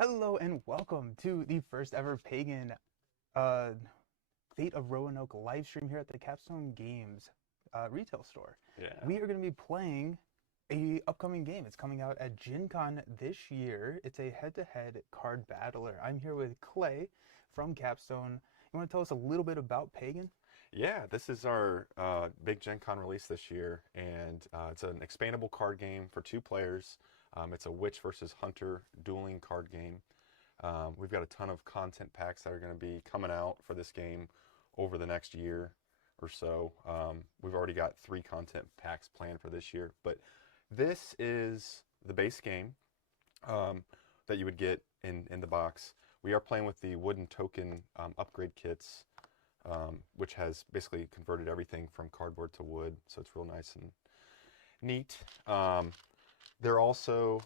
Hello and welcome to the first ever Pagan uh, Fate of Roanoke live stream here at the Capstone Games retail store. Yeah. We are going to be playing a upcoming game. It's coming out at Gen Con this year. It's a head-to-head card battler. I'm here with Clay from Capstone. You want to tell us a little bit about Pagan? Yeah, this is our big Gen Con release this year, and it's an expandable card game for two players. It's a witch versus hunter dueling card game. We've got a ton of content packs that are going to be coming out for this game over the next year or so. We've already got 3 content packs planned for this year, but this is the base game that you would get in the box. We are playing with the wooden token upgrade kits, which has basically converted everything from cardboard to wood, so it's real nice and neat. There also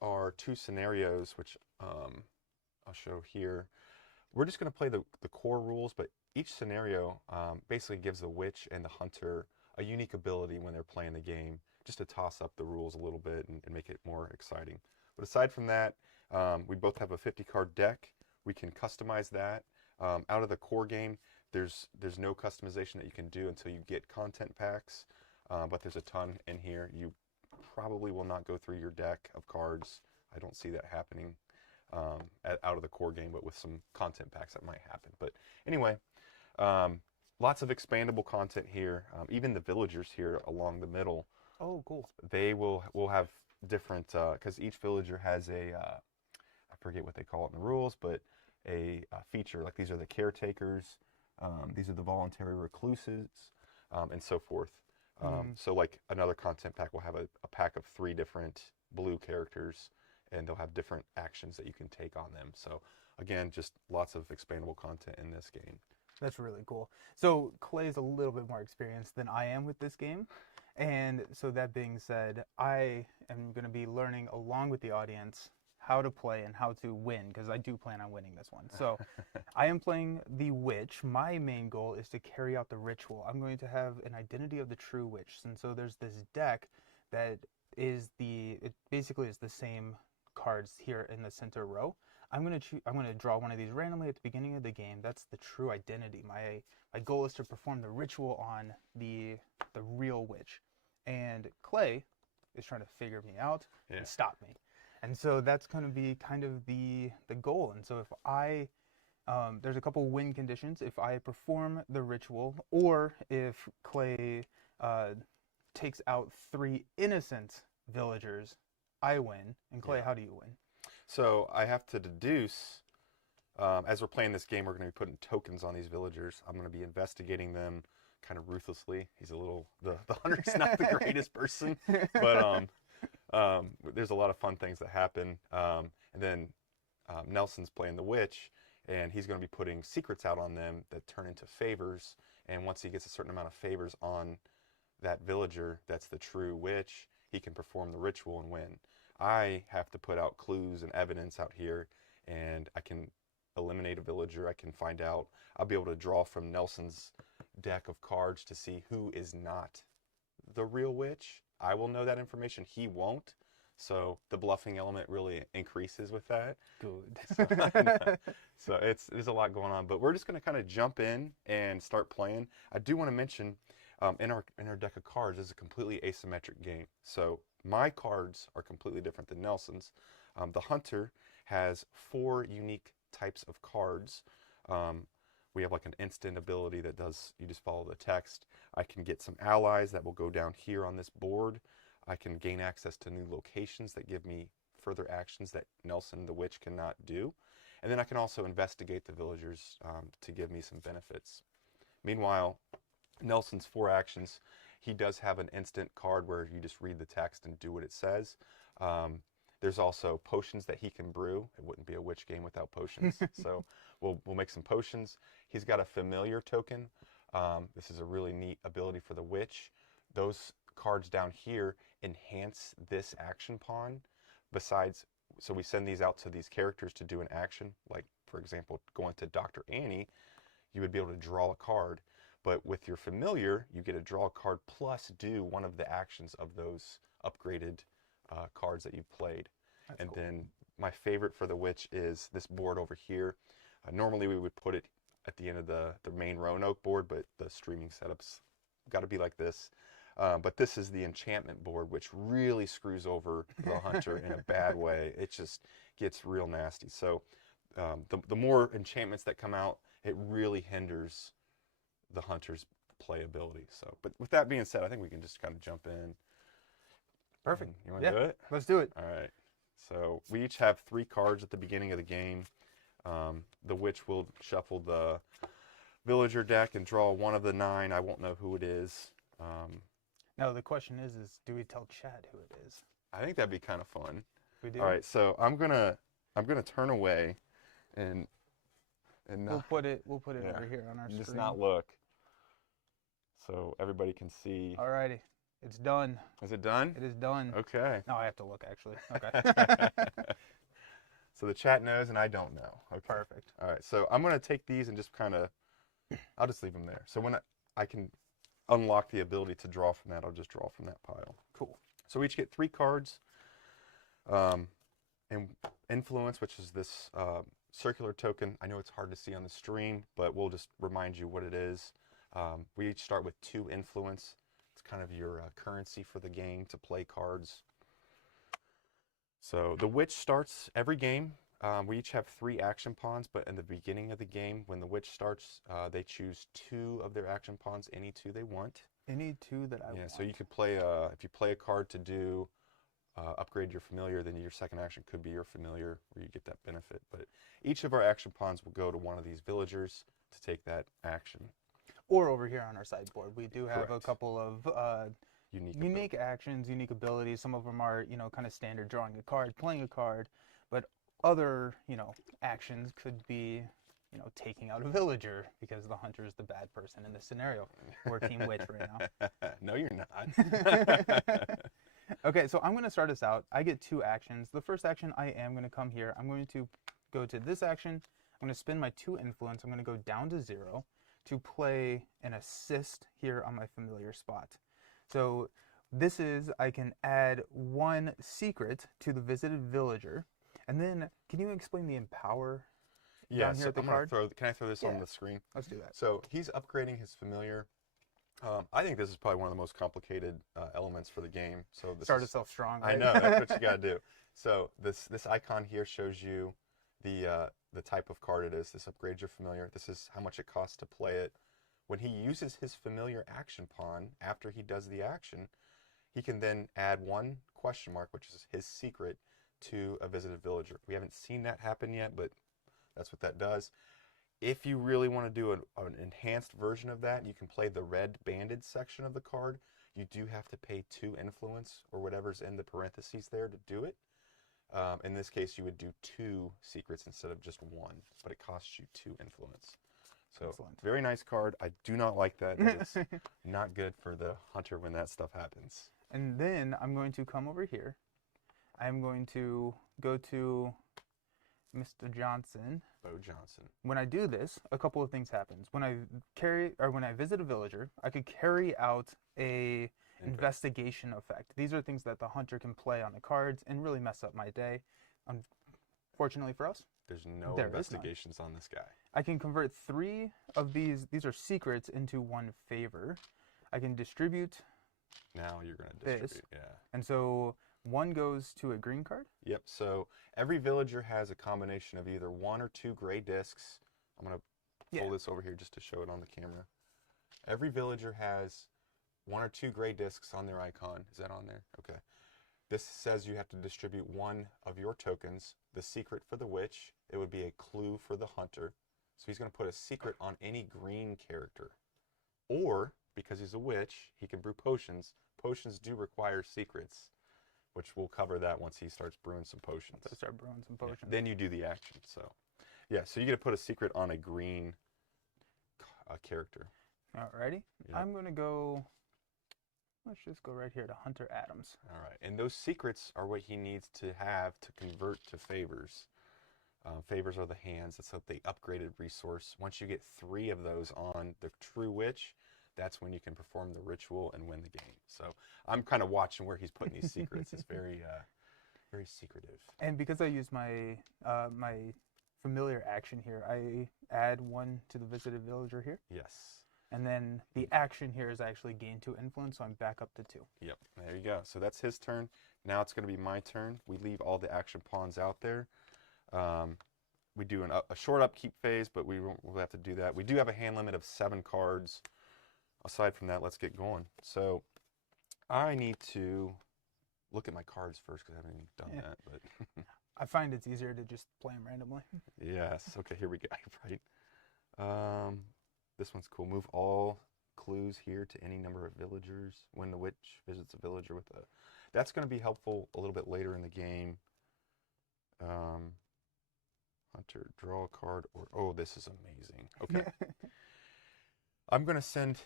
are 2 scenarios, which I'll show here. We're just going to play the core rules, but each scenario basically gives the witch and the hunter a unique ability when they're playing the game, just to toss up the rules a little bit and make it more exciting. But aside from that, we both have a 50-card deck. We can customize that. Out of the core game, there's no customization that you can do until you get content packs, but there's a ton in here. You probably will not go through your deck of cards. I don't see that happening out of the core game, but with some content packs that might happen. But anyway, lots of expandable content here. Even the villagers here along the middle, Oh, cool. they will have different, because each villager has I forget what they call it in the rules, but a feature. Like these are the caretakers, these are the voluntary recluses, and so forth. So like another content pack will have a pack of 3 different blue characters, and they'll have different actions that you can take on them. So again, just lots of expandable content in this game. That's really cool. So Clay's a little bit more experienced than I am with this game. And so that being said, I am going to be learning along with the audience how to play and how to win because I do plan on winning this one. So I am playing the witch. My main goal is to carry out the ritual. I'm going to have an identity of the true witch. And so there's this deck that it basically is the same cards here in the center row. I'm gonna draw one of these randomly at the beginning of the game. That's the true identity. My goal is to perform the ritual on the real witch, and Clay is trying to figure me out Yeah. and stop me. And so that's going to be kind of the goal. And so if I there's a couple win conditions. If I perform the ritual, or if Clay takes out 3 innocent villagers, I win. And Clay, Yeah. how do you win? So I have to deduce, as we're playing this game, we're going to be putting tokens on these villagers. I'm going to be investigating them kind of ruthlessly. He's a little, the hunter's not the greatest person, but there's a lot of fun things that happen. And then Nelson's playing the witch, and he's going to be putting secrets out on them that turn into favors. And once he gets a certain amount of favors on that villager that's the true witch, he can perform the ritual and win. I have to put out clues and evidence out here, and I can eliminate a villager. I can find out. I'll be able to draw from Nelson's deck of cards to see who is not the real witch. I will know that information. He won't. So the bluffing element really increases with that. So, Good. so there's a lot going on, but we're just going to kind of jump in and start playing. I do want to mention in our deck of cards is a completely asymmetric game. So my cards are completely different than Nelson's. The hunter has 4 unique types of cards. We have like an instant ability that does, you just follow the text. I can get some allies that will go down here on this board. I can gain access to new locations that give me further actions that Nelson the Witch cannot do. And then I can also investigate the villagers to give me some benefits. Meanwhile, Nelson's 4 actions, he does have an instant card where you just read the text and do what it says. There's also potions that he can brew. It wouldn't be a witch game without potions. So we'll make some potions. He's got a familiar token. This is a really neat ability for the witch. Those cards down here enhance this action pawn. Besides, so we send these out to these characters to do an action. Like, for example, going to Dr. Annie, you would be able to draw a card. But with your familiar, you get to draw a card plus do one of the actions of those upgraded cards that you've played. That's And cool. then my favorite for the witch is this board over here. Normally we would put it at the end of the main Roanoke board, but the streaming setup's got to be like this. But this is the enchantment board, which really screws over the hunter in a bad way. It just gets real nasty. So the more enchantments that come out, it really hinders the hunter's playability. So, but with that being said, I think we can just kind of jump in. Perfect. You want to do it? Let's do it. All right. So we each have 3 cards at the beginning of the game. The witch will shuffle the villager deck and draw one of the 9. I won't know who it is. Now the question is do we tell Chad who it is? I think that'd be kind of fun. We do. All right, so I'm gonna turn away, and we'll put it over here on our screen. Just not look, so everybody can see. Alrighty, it's done. Is it done? It is done. Okay. No, I have to look actually. Okay. So the chat knows and I don't know. Okay. Perfect. All right, so I'm gonna take these and just kind of, I'll just leave them there. So when I can unlock the ability to draw from that, I'll just draw from that pile. Cool. So we each get 3 cards. And influence, which is this circular token. I know it's hard to see on the stream, but we'll just remind you what it is. We each start with 2 influence. It's kind of your currency for the game to play cards. So the witch starts every game. We each have 3 action pawns, but in the beginning of the game, when the witch starts, they choose 2 of their action pawns, any 2 they want. Any 2 that I want. Yeah, so you could play, if you play a card to do upgrade your familiar, then your second action could be your familiar, where you get that benefit. But each of our action pawns will go to one of these villagers to take that action. Or over here on our sideboard, we do have Correct. a couple of unique actions, unique abilities. Some of them are, kind of standard, drawing a card, playing a card, but other, actions could be, taking out a villager because the hunter is the bad person in this scenario. We're Team Witch right now. No, you're not. Okay, so I'm going to start us out. I get 2 actions. The first action, I am going to come here. I'm going to go to this action. I'm going to spend my 2 influence. I'm going to go down to 0 to play an assist here on my familiar spot. So this is, I can add 1 secret to the visited villager. And then, can you explain the empower down here at the card? Can I throw this on the screen? Let's do that. So he's upgrading his familiar. I think this is probably one of the most complicated elements for the game. So this Start us off strong. Right? I know, that's what you got to do. So this icon here shows you the type of card it is. This upgrades your familiar. This is how much it costs to play it. When he uses his familiar action pawn, after he does the action, he can then add 1 question mark, which is his secret, to a visited villager. We haven't seen that happen yet, but that's what that does. If you really want to do an enhanced version of that, you can play the red banded section of the card. You do have to pay 2 influence or whatever's in the parentheses there to do it. In this case, you would do 2 secrets instead of just 1, but it costs you 2 influence. So, excellent. Very nice card. I do not like that. It's not good for the hunter when that stuff happens. And then I'm going to come over here. I'm going to go to Mr. Johnson. Bo Johnson. When I do this, a couple of things happens. When I visit a villager, I could carry out a investigation effect. These are things that the hunter can play on the cards and really mess up my day. Unfortunately for us, there's no investigations on this guy. I can convert 3 of these are secrets, into 1 favor. I can distribute. Now you're going to distribute, yeah. And so 1 goes to a green card? Yep, so every villager has a combination of either 1 or 2 gray discs. I'm going to pull this over here just to show it on the camera. Every villager has 1 or 2 gray discs on their icon. Is that on there? Okay. This says you have to distribute 1 of your tokens. The secret for the witch, it would be a clue for the hunter. So he's going to put a secret on any green character. Or, because he's a witch, he can brew potions. Potions do require secrets, which we'll cover that once he starts brewing some potions. So start brewing some potions. Yeah, then you do the action. So, yeah, so you get to put a secret on a green character. Alrighty. Yeah. I'm going to go, let's just go right here to Hunter Adams. All right, and those secrets are what he needs to have to convert to favors. Favors are the hands. That's the upgraded resource. Once you get 3 of those on the true witch, that's when you can perform the ritual and win the game. So I'm kind of watching where he's putting these secrets. It's very Very secretive. And because I use my my familiar action here, I add 1 to the visited villager here. Yes. And then the action here is actually gain 2 influence, so I'm back up to 2. Yep. There you go. So that's his turn. Now it's going to be my turn. We leave all the action pawns out there. We do a short upkeep phase, but we'll have to do that. We do have a hand limit of 7 cards. Aside from that, let's get going. So I need to look at my cards first because I haven't even done that. But I find it's easier to just play them randomly. yes. Okay, here we go. Right. This one's cool. Move all clues here to any number of villagers. When the witch visits a villager with a... That's going to be helpful a little bit later in the game. Hunter, draw a card. Or oh, this is amazing. Okay. I'm going to send...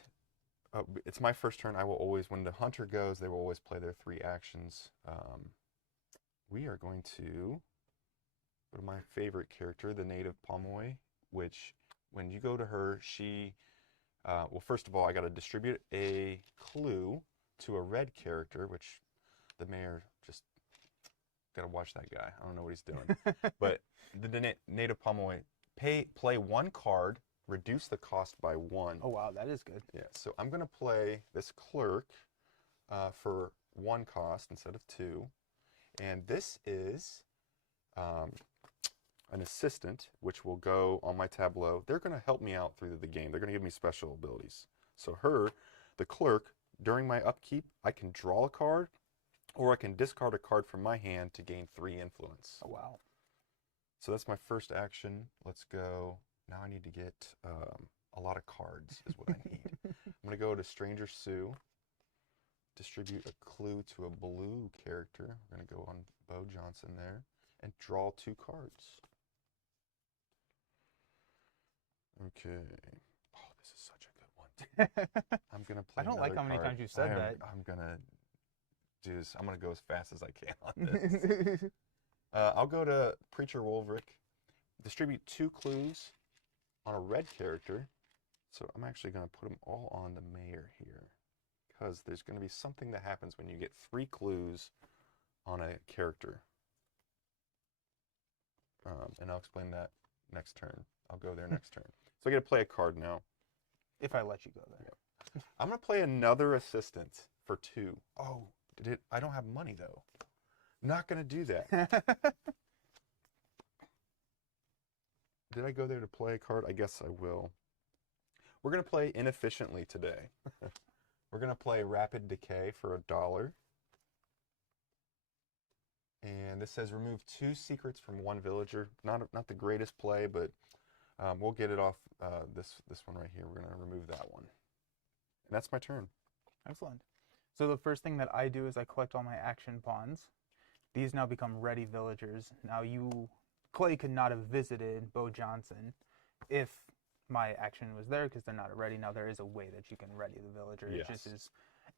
it's my first turn. I will always... When the hunter goes, they will always play their 3 actions. We are going to go to my favorite character, the native Pomoy, which... When you go to her, she, well, first of all, I got to distribute a clue to a red character, which the mayor just got to watch that guy. I don't know what he's doing. But the native Pomoy, play 1 card, reduce the cost by 1. Oh, wow, that is good. Yeah, so I'm going to play this clerk for 1 cost instead of 2. And this is... an assistant, which will go on my tableau. They're going to help me out through the game. They're going to give me special abilities. So her, the clerk, during my upkeep, I can draw a card, or I can discard a card from my hand to gain 3 influence. Oh, wow. So that's my first action. Let's go. Now I need to get a lot of cards is what I need. I'm going to go to Stranger Sue, distribute a clue to a blue character. We're going to go on Bo Johnson there, and draw 2 cards. Okay. Oh, this is such a good one. I'm going to play I don't like how many card. times you said that. I'm going to do this. I'm going to go as fast as I can on this. I'll go to Preacher Wolverick, distribute 2 clues on a red character. So I'm actually going to put them all on the mayor here, because there's going to be something that happens when you get 3 clues on a character. And I'll explain that next turn. I'll go there next turn. So I get to play a card now. If I let you go there. Yep. I'm going to play another assistant for 2. Oh, I don't have money, though. Not going to do that. Did I go there to play a card? I guess I will. We're going to play inefficiently today. We're going to play Rapid Decay for $1. And this says remove 2 secrets from 1 villager. Not the greatest play, but we'll get it off this one right here. We're going to remove that one. And that's my turn. Excellent. So the first thing that I do is I collect all my action pawns. These now become ready villagers. Now Clay could not have visited Bo Johnson if my action was there, because they're not ready. Now there is a way that you can ready the villager. Yes. It just is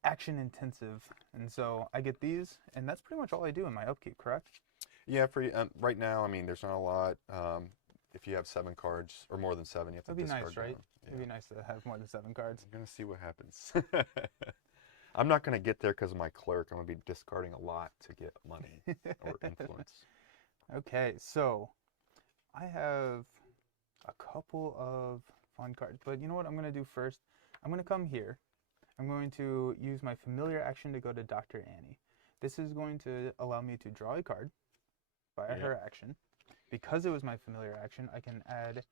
action intensive. And so I get these, and that's pretty much all I do in my upkeep, correct? Yeah, for right now, I mean, there's not a lot. If you have 7 cards or more than 7, you have to That'd be discard nice, right? down. Yeah. It'd be nice to have more than 7 cards. I'm going to see what happens. I'm not going to get there because of my clerk. I'm going to be discarding a lot to get money or influence. Okay, so I have a couple of fun cards, but you know what I'm going to do first? I'm going to come here. I'm going to use my familiar action to go to Dr. Annie. This is going to allow me to draw a card via her action. Because it was my familiar action, I can add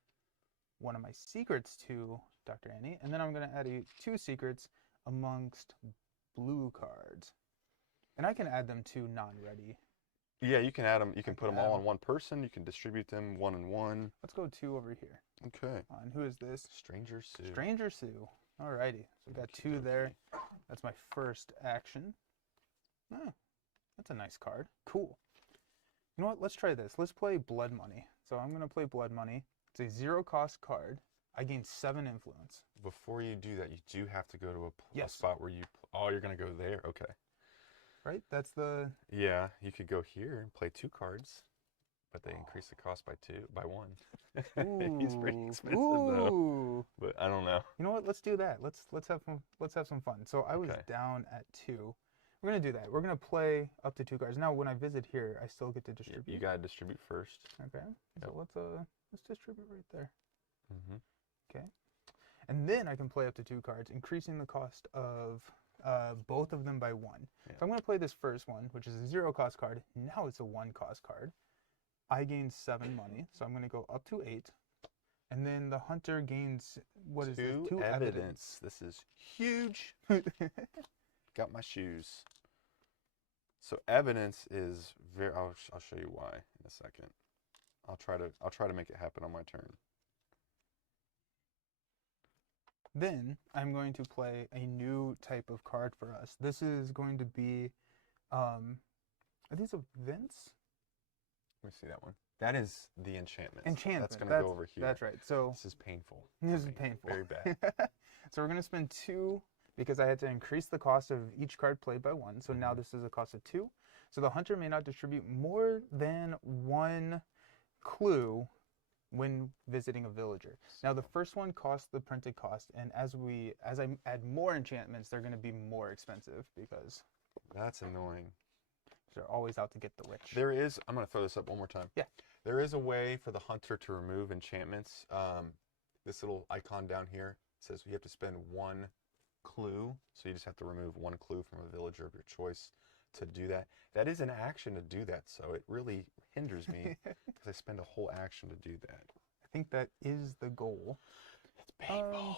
one of my secrets to Dr. Annie, and then I'm going to add 2 secrets amongst blue cards. And I can add them to non-ready. Yeah, you can add them. You can put them all on one person. You can distribute them 1 and 1. Let's go 2 over here. Okay. And who is this? Stranger Sue. Stranger Sue. Alrighty. So we got 2 there. That's my first action. Oh, that's a nice card. Cool. You know what? Let's try this. Let's play Blood Money. So I'm going to play Blood Money. It's a 0-cost card. I gain 7 influence. Before you do that, you do have to go to a spot where you're going to go there. Okay. Right? That's the... Yeah, you could go here and play 2 cards, but they increase the cost by 1. He's pretty expensive though. But I don't know. You know what? Let's do that. Let's have some fun. So I was down at 2. We're gonna do that. We're gonna play up to 2 cards. Now, when I visit here, I still get to distribute. You gotta distribute first. Okay. Yep. So let's distribute right there. Mm-hmm. Okay. And then I can play up to 2 cards, increasing the cost of both of them by 1. Yeah. So I'm gonna play this first one, which is a 0 cost card. Now it's a 1 cost card. I gain 7 money, so I'm gonna go up to 8. And then the hunter gains, what is this? 2 evidence. This is huge. Got my shoes. So evidence is very. I'll show you why in a second. I'll try to make it happen on my turn. Then I'm going to play a new type of card for us. This is going to be, are these events? Let me see that one. That is the enchantment. Enchantment. That's going to go over here. That's right. So this is painful. This is painful. Very bad. So we're going to spend 2 because I had to increase the cost of each card played by 1. So now this is a cost of 2. So the hunter may not distribute more than 1 clue when visiting a villager. Now the first one costs the printed cost, and as I add more enchantments, they're going to be more expensive because that's annoying. they're always out to get the witch. There is. I'm going to throw this up one more time. Yeah. There is a way for the hunter to remove enchantments. This little icon down here says you have to spend 1 clue. So you just have to remove 1 clue from a villager of your choice to do that. That is an action to do that, so it really hinders me because I spend a whole action to do that. I think that is the goal. It's painful.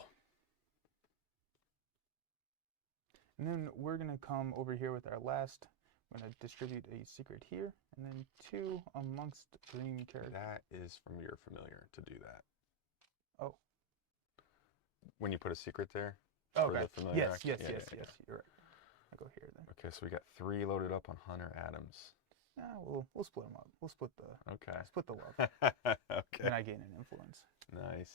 And then we're going to come over here with our last. I'm going to distribute a secret here, and then 2 amongst green characters. That is from your familiar to do that. Oh. When you put a secret there? Okay. For the familiar Yes, action? yes. You're right. I'll go here then. Okay, so we got 3 loaded up on Hunter Adams. Yeah, we'll split them up. We'll split the love. Okay. And I gain an influence. Nice.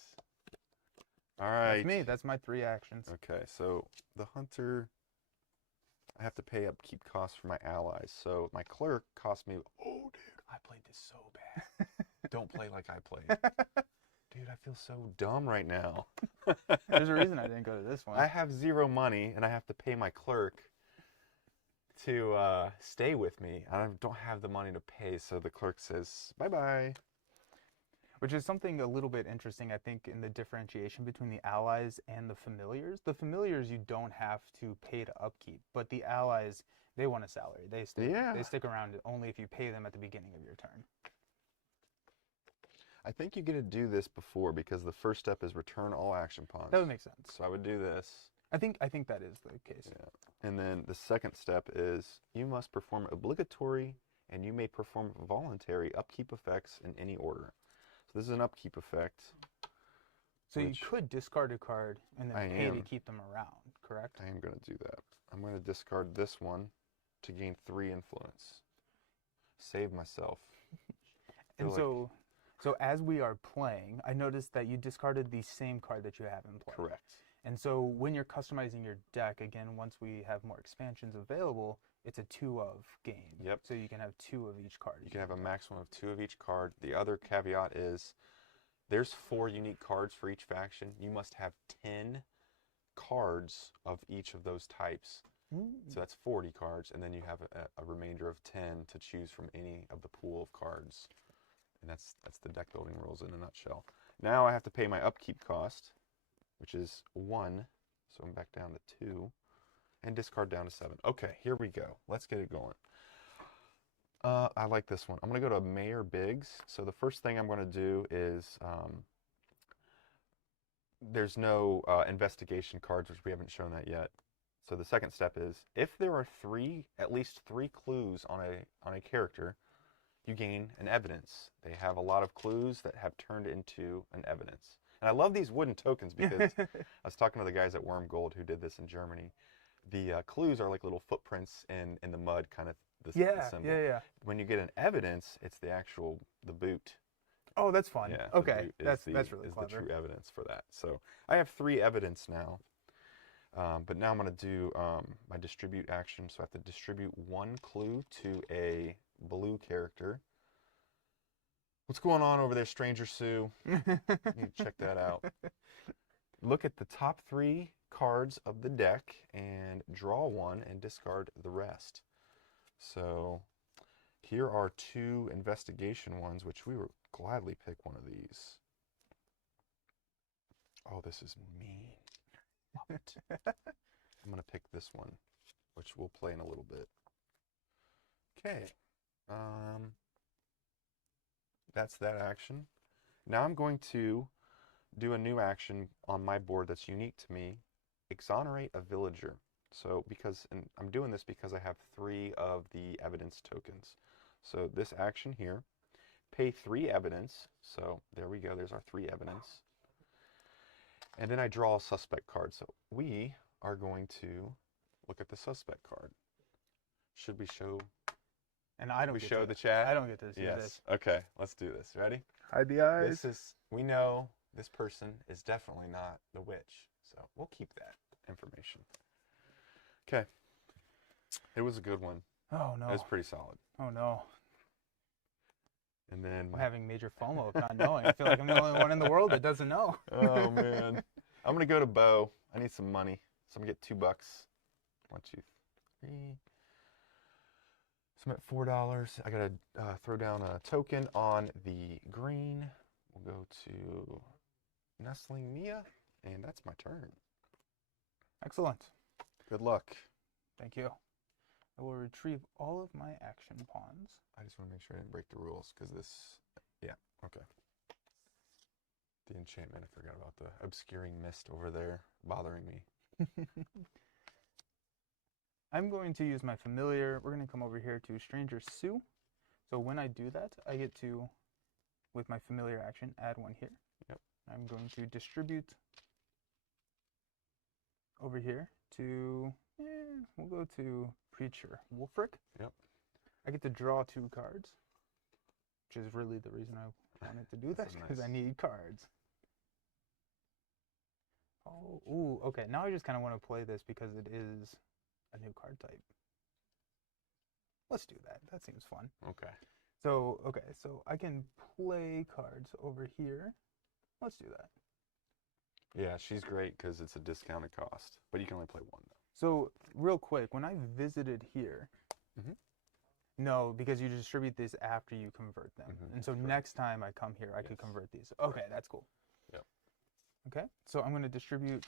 All right. That's me. That's my 3 actions. Okay, so the hunter, I have to pay upkeep costs for my allies. So my clerk cost me. Oh, dude, I played this so bad. Don't play like I played. Dude, I feel so dumb right now. There's a reason I didn't go to this one. I have 0 money, and I have to pay my clerk to stay with me. I don't have the money to pay, so the clerk says, bye-bye. Which is something a little bit interesting, I think, in the differentiation between the allies and the familiars. The familiars you don't have to pay to upkeep, but the allies, they want a salary. They stick around only if you pay them at the beginning of your turn. I think you get to do this before because the first step is return all action pawns. That would make sense. So I would do this. I think that is the case. Yeah. And then the second step is you must perform obligatory and you may perform voluntary upkeep effects in any order. So this is an upkeep effect. So you could discard a card and then pay to keep them around, correct? I am going to do that. I'm going to discard this one to gain 3 influence. Save myself. And so as we are playing, I noticed that you discarded the same card that you have in play. Correct. And so when you're customizing your deck, again, once we have more expansions available, it's a 2 of game. Yep. So you can have 2 of each card. You can have a maximum of 2 of each card. The other caveat is there's 4 unique cards for each faction. You must have 10 cards of each of those types. So that's 40 cards, and then you have a remainder of 10 to choose from any of the pool of cards. And that's the deck building rules in a nutshell. Now I have to pay my upkeep cost, which is 1, so I'm back down to 2, and discard down to 7. Okay, here we go. Let's get it going. I like this one. I'm going to go to Mayor Biggs. So the first thing I'm going to do is there's no investigation cards, which we haven't shown that yet. So the second step is if there are at least 3 clues on a character, you gain an evidence. They have a lot of clues that have turned into an evidence. And I love these wooden tokens because I was talking to the guys at Worm Gold who did this in Germany. The clues are like little footprints in the mud, kind of the symbol. Yeah. When you get an evidence, it's the boot. Oh, that's fun. Yeah, okay, that's really clever. Is the true evidence for that. So I have 3 evidence now. But now I'm going to do my distribute action. So I have to distribute 1 clue to a blue character. What's going on over there, Stranger Sue? You need to check that out. Look at the top 3 cards of the deck and draw one and discard the rest. So here are 2 investigation ones, which we will gladly pick one of these. Oh, this is mean. I'm going to pick this one, which we'll play in a little bit. Okay. That's that action. Now I'm going to do a new action on my board that's unique to me. Exonerate a villager. So and I'm doing this because I have 3 of the evidence tokens. So this action here, pay 3 evidence. So there we go, there's our 3 evidence. And then I draw a suspect card. So we are going to look at the suspect card. Should we show? And I don't. We show the chat. I don't get to see yes. this. Okay. Let's do this. Ready? Hide the eyes. This is. We know this person is definitely not the witch. So we'll keep that information. Okay. It was a good one. Oh no. It was pretty solid. Oh no. And then I'm having major FOMO of not knowing. I feel like I'm the only one in the world that doesn't know. Oh man. I'm gonna go to Bo. I need some money, so I'm gonna get $2. 1, 2, 3. So I'm at $4. I gotta throw down a token on the green. We'll go to Nestling Mia, and that's my turn. Excellent. Good luck. Thank you. I will retrieve all of my action pawns. I just want to make sure I didn't break the rules, because this, yeah, okay. The enchantment, I forgot about the obscuring mist over there bothering me. I'm going to use my familiar. We're going to come over here to Stranger Sue. So when I do that, I get to, with my familiar action, add 1 here. Yep. I'm going to distribute over here to, we'll go to Preacher Wolfric. Yep. I get to draw 2 cards, which is really the reason I wanted to do that, because nice. I need cards. Oh, ooh, okay. Now I just kind of want to play this because it is a new card type. Let's do that. That seems fun. Okay. So, so I can play cards over here. Let's do that. Yeah, she's great because it's a discounted cost, but you can only play 1 though. So, real quick, when I visited here, no, because you distribute these after you convert them. And so next time I come here, I could convert these. Okay, that's cool. Yep. Okay, so I'm going to distribute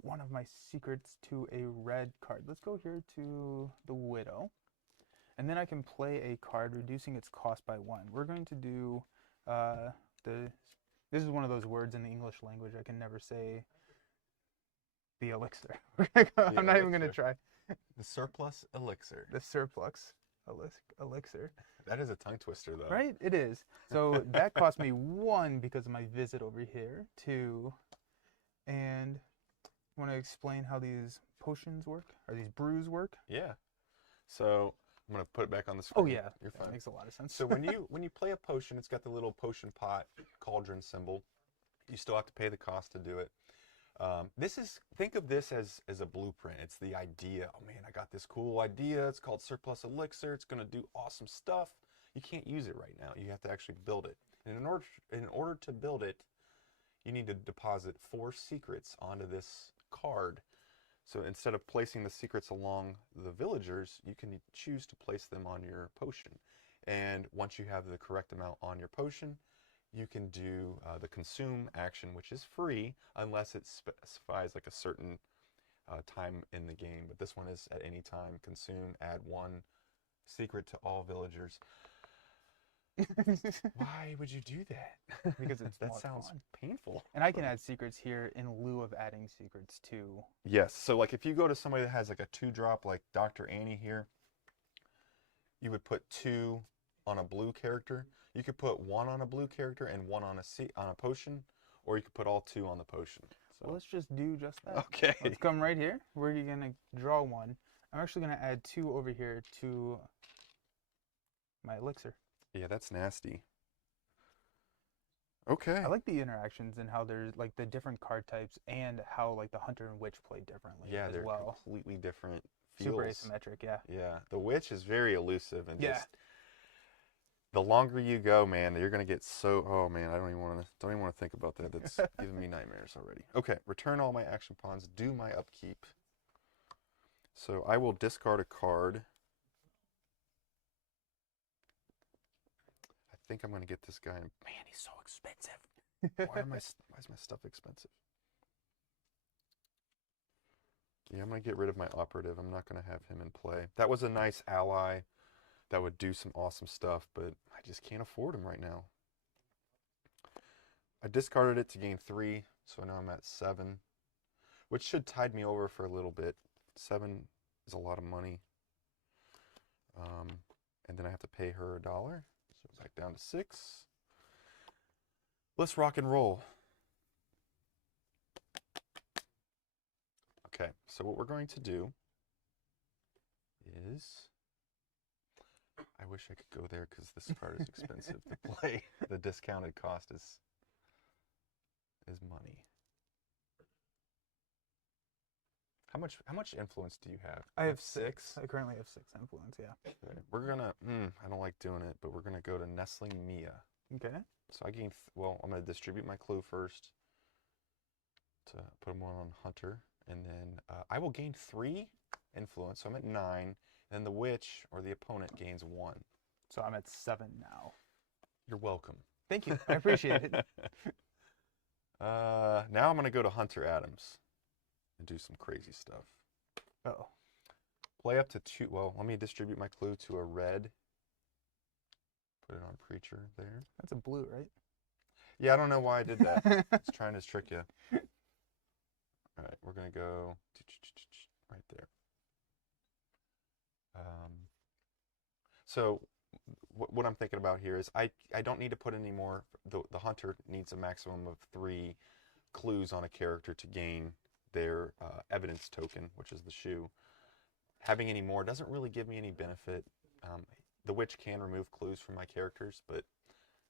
one of my secrets to a red card. Let's go here to the Widow. And then I can play a card reducing its cost by 1. We're going to do this is one of those words in the English language I can never say. The elixir. I'm not even going to try. The surplus elixir. The surplus elixir. That is a tongue twister, though. Right? It is. So that cost me 1 because of my visit over here. 2. And I want to explain how these potions work, or these brews work. Yeah. So I'm going to put it back on the screen. Oh, yeah. You're fine. That makes a lot of sense. So when you play a potion, it's got the little potion pot cauldron symbol. You still have to pay the cost to do it. Think of this as a blueprint. It's the idea. Oh man, I got this cool idea. It's called surplus elixir. It's going to do awesome stuff. You can't use it right now. You have to actually build it. And in order to build it, you need to deposit 4 secrets onto this card. So instead of placing the secrets along the villagers, you can choose to place them on your potion. And once you have the correct amount on your potion, you can do the consume action, which is free unless it specifies like a certain time in the game. But this one is at any time. Consume, add 1 secret to all villagers. Why would you do that? Because it's that more sounds fun. painful. And I can add secrets here in lieu of adding secrets to. Yes. So like if you go to somebody that has like a 2-drop, like Dr. Annie here, you would put 2 on a blue character. You could put 1 on a blue character and 1 on a potion, or you could put all 2 on the potion. So Well, let's just do just that. okay. Let's come right here. We're going to draw 1. I'm actually going to add 2 over here to my elixir. Yeah, that's nasty. Okay. I like the interactions and how there's like the different card types and how like the hunter and witch play differently Yeah, as they're well. completely different feels. Super asymmetric, yeah. Yeah, the witch is very elusive and Yeah. just The longer you go, man, you're gonna get so. Oh man, I don't even want to think about that. That's giving me nightmares already. Okay, return all my action pawns. Do my upkeep. So I will discard a card. I think I'm gonna get this guy. Man, he's so expensive. Why is my stuff expensive? Yeah, I'm gonna get rid of my operative. I'm not gonna have him in play. That was a nice ally that would do some awesome stuff, but I just can't afford him right now. I discarded it to gain 3, so now I'm at 7, which should tide me over for a little bit. 7 is a lot of money. And then I have to pay her $1, so back down to 6. Let's rock and roll. Okay, so what we're going to do is, I wish I could go there because this card is expensive to play. The discounted cost is money. How much influence do you have? I have 6. I currently have 6 influence, yeah. Okay. We're gonna, I don't like doing it, but we're gonna go to Nestling Mia. Okay. So I gain, well, I'm gonna distribute my clue first to put them on Hunter, and then I will gain 3 influence, so I'm at 9, and the witch, or the opponent, gains 1. So I'm at 7 now. You're welcome. Thank you, I appreciate it. Now I'm gonna go to Hunter Adams and do some crazy stuff. Uh-oh. Play up to 2, well, let me distribute my clue to a red. Put it on Preacher there. That's a blue, right? Yeah, I don't know why I did that. It's trying to trick you. All right, we're going to go right there. So what I'm thinking about here is I don't need to put any more. The hunter needs a maximum of 3 clues on a character to gain their evidence token, which is the shoe. Having any more doesn't really give me any benefit. The witch can remove clues from my characters, but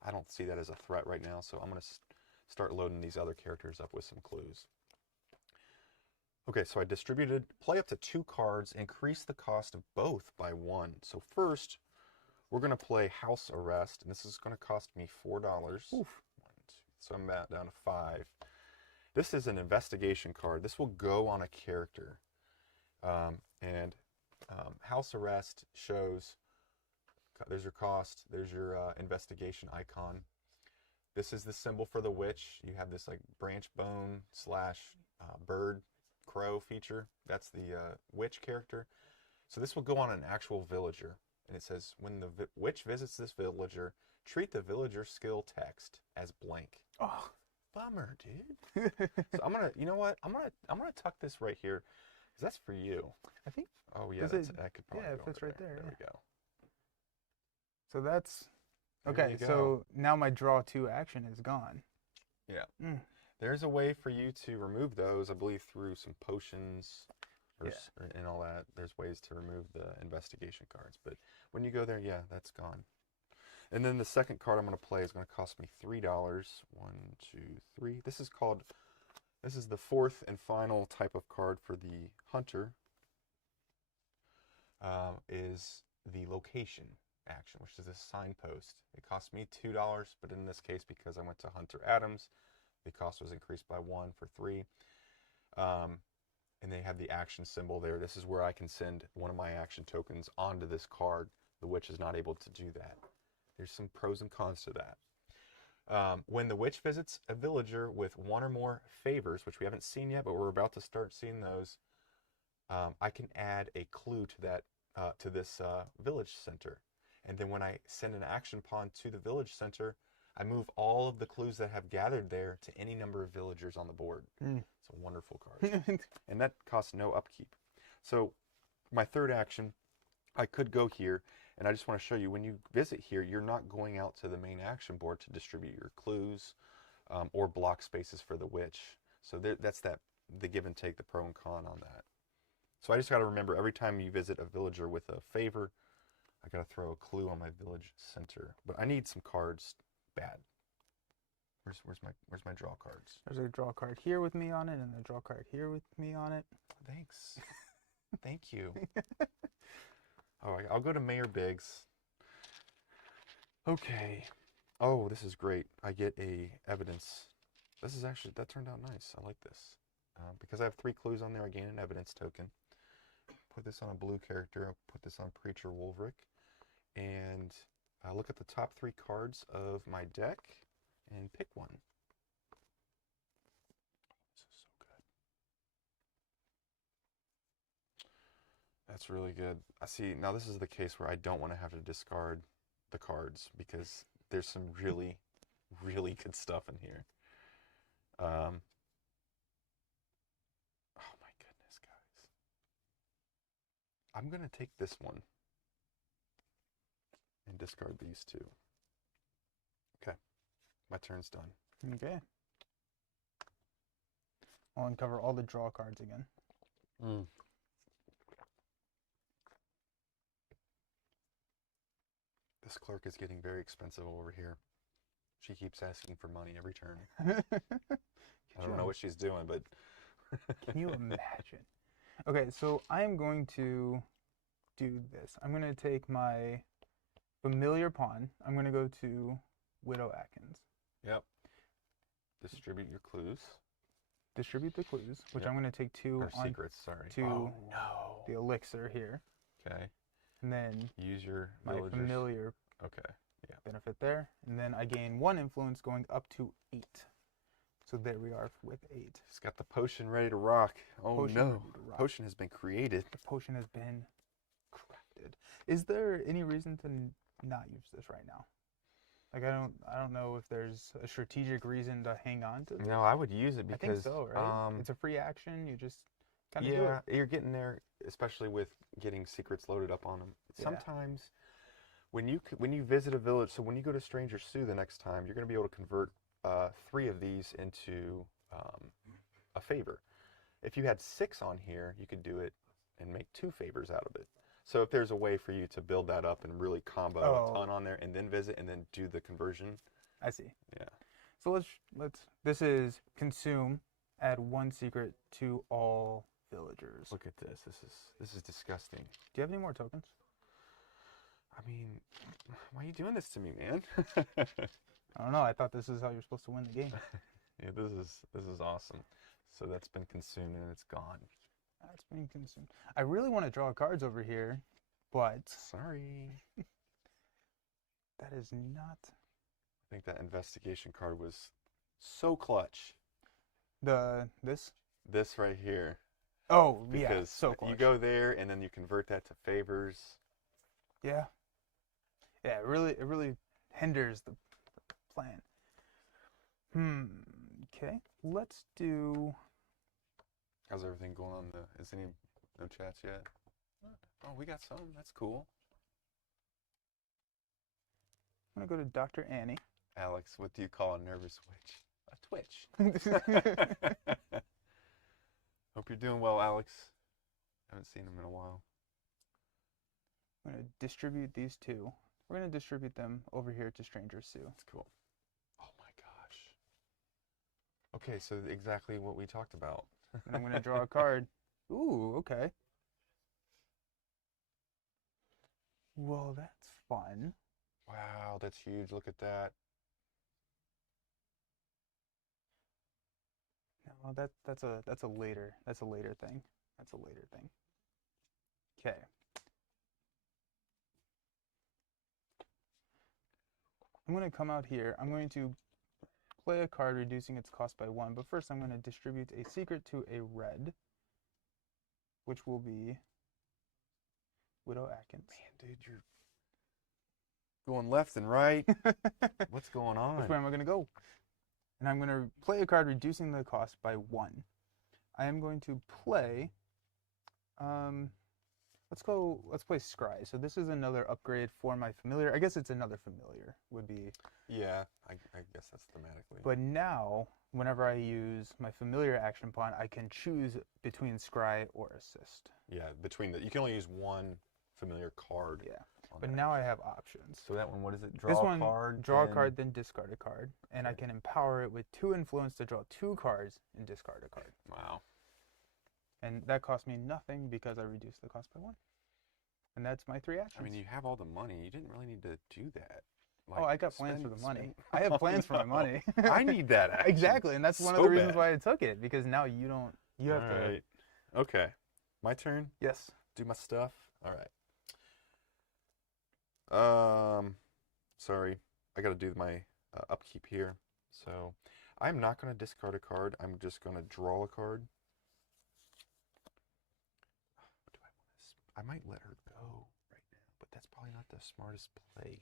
I don't see that as a threat right now, so I'm going to start loading these other characters up with some clues. Okay, so I distributed, play up to 2 cards, increase the cost of both by 1. So first, we're going to play House Arrest, and this is going to cost me $4. Oof. So I'm down to 5. This is an investigation card. This will go on a character. House Arrest shows, there's your cost, there's your investigation icon. This is the symbol for the witch. You have this like branch bone / bird crow feature. That's the witch character. So this will go on an actual villager. And it says, when the witch visits this villager, treat the villager skill text as blank. Oh, bummer, dude. So I'm gonna, you know what? I'm gonna tuck this right here, because that's for you. I think. Oh yeah, that could probably. Yeah, go it fits right there. There yeah. we go. So that's There okay. So now my draw 2 action is gone. Yeah. Mm. There's a way for you to remove those, I believe, through some potions and all that. There's ways to remove the investigation cards. But when you go there, yeah, that's gone. And then the second card I'm going to play is going to cost me $3. 1, 2, 3. This is the 4th and final type of card for the hunter. Is the location action, which is a signpost. It cost me $2, but in this case, because I went to Hunter Adams, the cost was increased by 1 for 3. And they have the action symbol there. This is where I can send one of my action tokens onto this card. The witch is not able to do that. There's some pros and cons to that. When the witch visits a villager with 1 or more favors, which we haven't seen yet, but we're about to start seeing those, I can add a clue to that to this village center. And then when I send an action pawn to the village center, I move all of the clues that have gathered there to any number of villagers on the board. It's a wonderful card. And that costs no upkeep. So my third action, I could go here, and I just want to show you, when you visit here, you're not going out to the main action board to distribute your clues or block spaces for the witch. So that's the give and take, the pro and con on that. So I just got to remember, every time you visit a villager with a favor, I got to throw a clue on my village center. But I need some cards bad. Where's my draw cards? There's a draw card here with me on it, and a draw card here with me on it. Thanks. Thank you. All right, I'll go to Mayor Biggs. Okay. Oh, this is great. I get a evidence. This is actually, that turned out nice. I like this. Because I have 3 clues on there, I gain an evidence token. Put this on a blue character. I'll put this on Preacher Wolverick. And look at the top 3 cards of my deck and pick one. This is so good. That's really good. I see. Now this is the case where I don't want to have to discard the cards because there's some really, really good stuff in here. Oh my goodness, guys. I'm gonna take this one and discard these 2. Okay, my turn's done. Okay. I'll uncover all the draw cards again. This clerk is getting very expensive over here. She keeps asking for money every turn. I don't know what she's doing, but... Can you imagine? Okay, so I'm going to do this. I'm going to take my familiar pawn. I'm going to go to Widow Atkins. Yep. Distribute your clues. Distribute the clues, which Yep. I'm going to take 2 Or on secrets, sorry. to Oh, no. the elixir here. Okay. And then Use your my villagers. familiar Okay. Yeah. benefit there. And then I gain 1 influence going up to 8. So there we are with 8. He's got the potion ready to rock. Oh Potion no. ready to rock. Potion has been created. The potion has been crafted. Is there any reason to not use this right now? Like I don't know if there's a strategic reason to hang on to this. No, I would use it I because think so, right? It's a free action. You just kind of do yeah, it. you're getting there, especially with getting secrets loaded up on them. Yeah. Sometimes when you visit a village, so when you go to Stranger Sue the next time, you're going to be able to convert 3 of these into a favor. If you had 6 on here, you could do it and make 2 favors out of it. So if there's a way for you to build that up and really combo a ton on there and then visit and then do the conversion. I see. Yeah. So let's this is consume, add 1 secret to all villagers. Look at this. This is disgusting. Do you have any more tokens? I mean, why are you doing this to me, man? I don't know. I thought this is how you're supposed to win the game. Yeah, this is awesome. So that's been consumed and it's gone. That's been consumed. I really want to draw cards over here, but sorry. That is not. I think that investigation card was so clutch. This right here. Oh, because yeah, so clutch. You go there and then you convert that to favors. Yeah. Yeah, it really hinders the plan. Okay. Let's do. How's everything going on is any no chats yet? Oh, we got some. That's cool. I'm gonna go to Dr. Annie. Alex, what do you call a nervous witch? A twitch. Hope you're doing well, Alex. Haven't seen him in a while. I'm gonna distribute these 2. We're gonna distribute them over here to Stranger Sue. That's cool. Oh my gosh. Okay, so exactly what we talked about. And I'm gonna draw a card. Ooh, okay. Well, that's fun. Wow, that's huge. Look at that. No, that's a later thing. That's a later thing. Okay. I'm going to come out here. I'm going to play a card reducing its cost by 1, but first I'm going to distribute a secret to a red, which will be Widow Atkins. Man, dude, you're going left and right. What's going on? Which way am I going to go? And I'm going to play a card reducing the cost by 1. I am going to play, let's play Scry. So this is another upgrade for my familiar. I guess it's another familiar would be. Yeah, I guess that's thematically. But now, whenever I use my familiar action pawn, I can choose between Scry or Assist. Yeah, you can only use 1 familiar card. Yeah. But now I have options. So that one, what is it? Draw a card. Draw a card, then discard a card. And I can empower it with 2 influence to draw 2 cards and discard a card. Wow. And that cost me nothing because I reduced the cost by 1. And that's my 3 actions. I mean, you have all the money. You didn't really need to do that. Oh, like I got plans for the money. spend. I have plans for my money. I need that action. Exactly, and that's one of So the reasons bad. why I took it, because now you don't. You All have to. right. Okay. My turn. Yes. Do my stuff. All right. Sorry. I got to do my upkeep here. So I'm not going to discard a card. I'm just going to draw a card. Do I want to? I might let her go right now, but that's probably not the smartest play.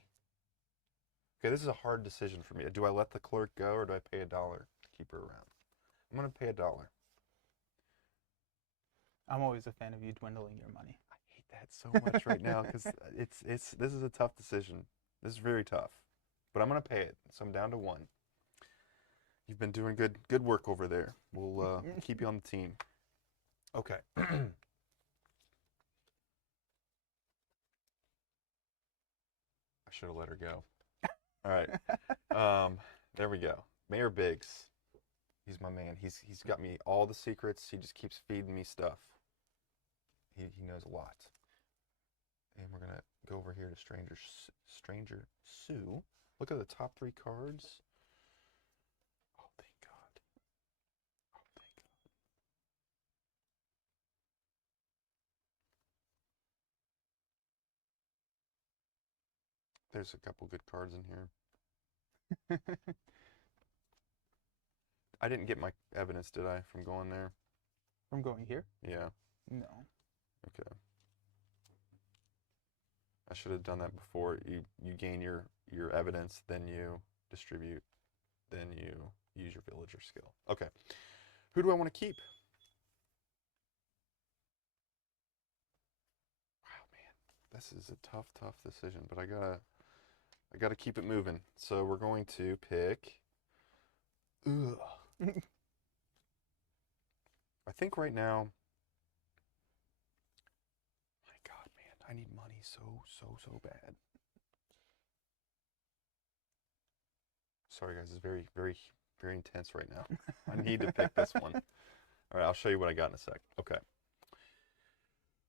Okay, this is a hard decision for me. Do I let the clerk go or do I pay $1 to keep her around? I'm going to pay $1. I'm always a fan of you dwindling your money. I hate that so much right now because this is a tough decision. This is very tough, but I'm gonna pay it. So I'm down to 1. You've been doing good work over there. We'll keep you on the team. Okay. I should have let her go. All right. There we go. Mayor Biggs. He's my man. He's got me all the secrets. He just keeps feeding me stuff. He knows a lot. And we're gonna go over here to Stranger Sue. Look at the top 3 cards. Oh, thank God. Oh, thank God. There's a couple good cards in here. I didn't get my evidence, did I, from going there? From going here? Yeah. No. Okay. I should have done that before. You gain your evidence, then you distribute, then you use your villager skill. Okay. Who do I want to keep? Wow, man. This is a tough decision, but I gotta keep it moving. So we're going to pick. Ugh. I think right now. My God, man, I need money so bad. Sorry, guys, it's very intense right now. I need to pick this one. All right, I'll show you what I got in a sec. Okay.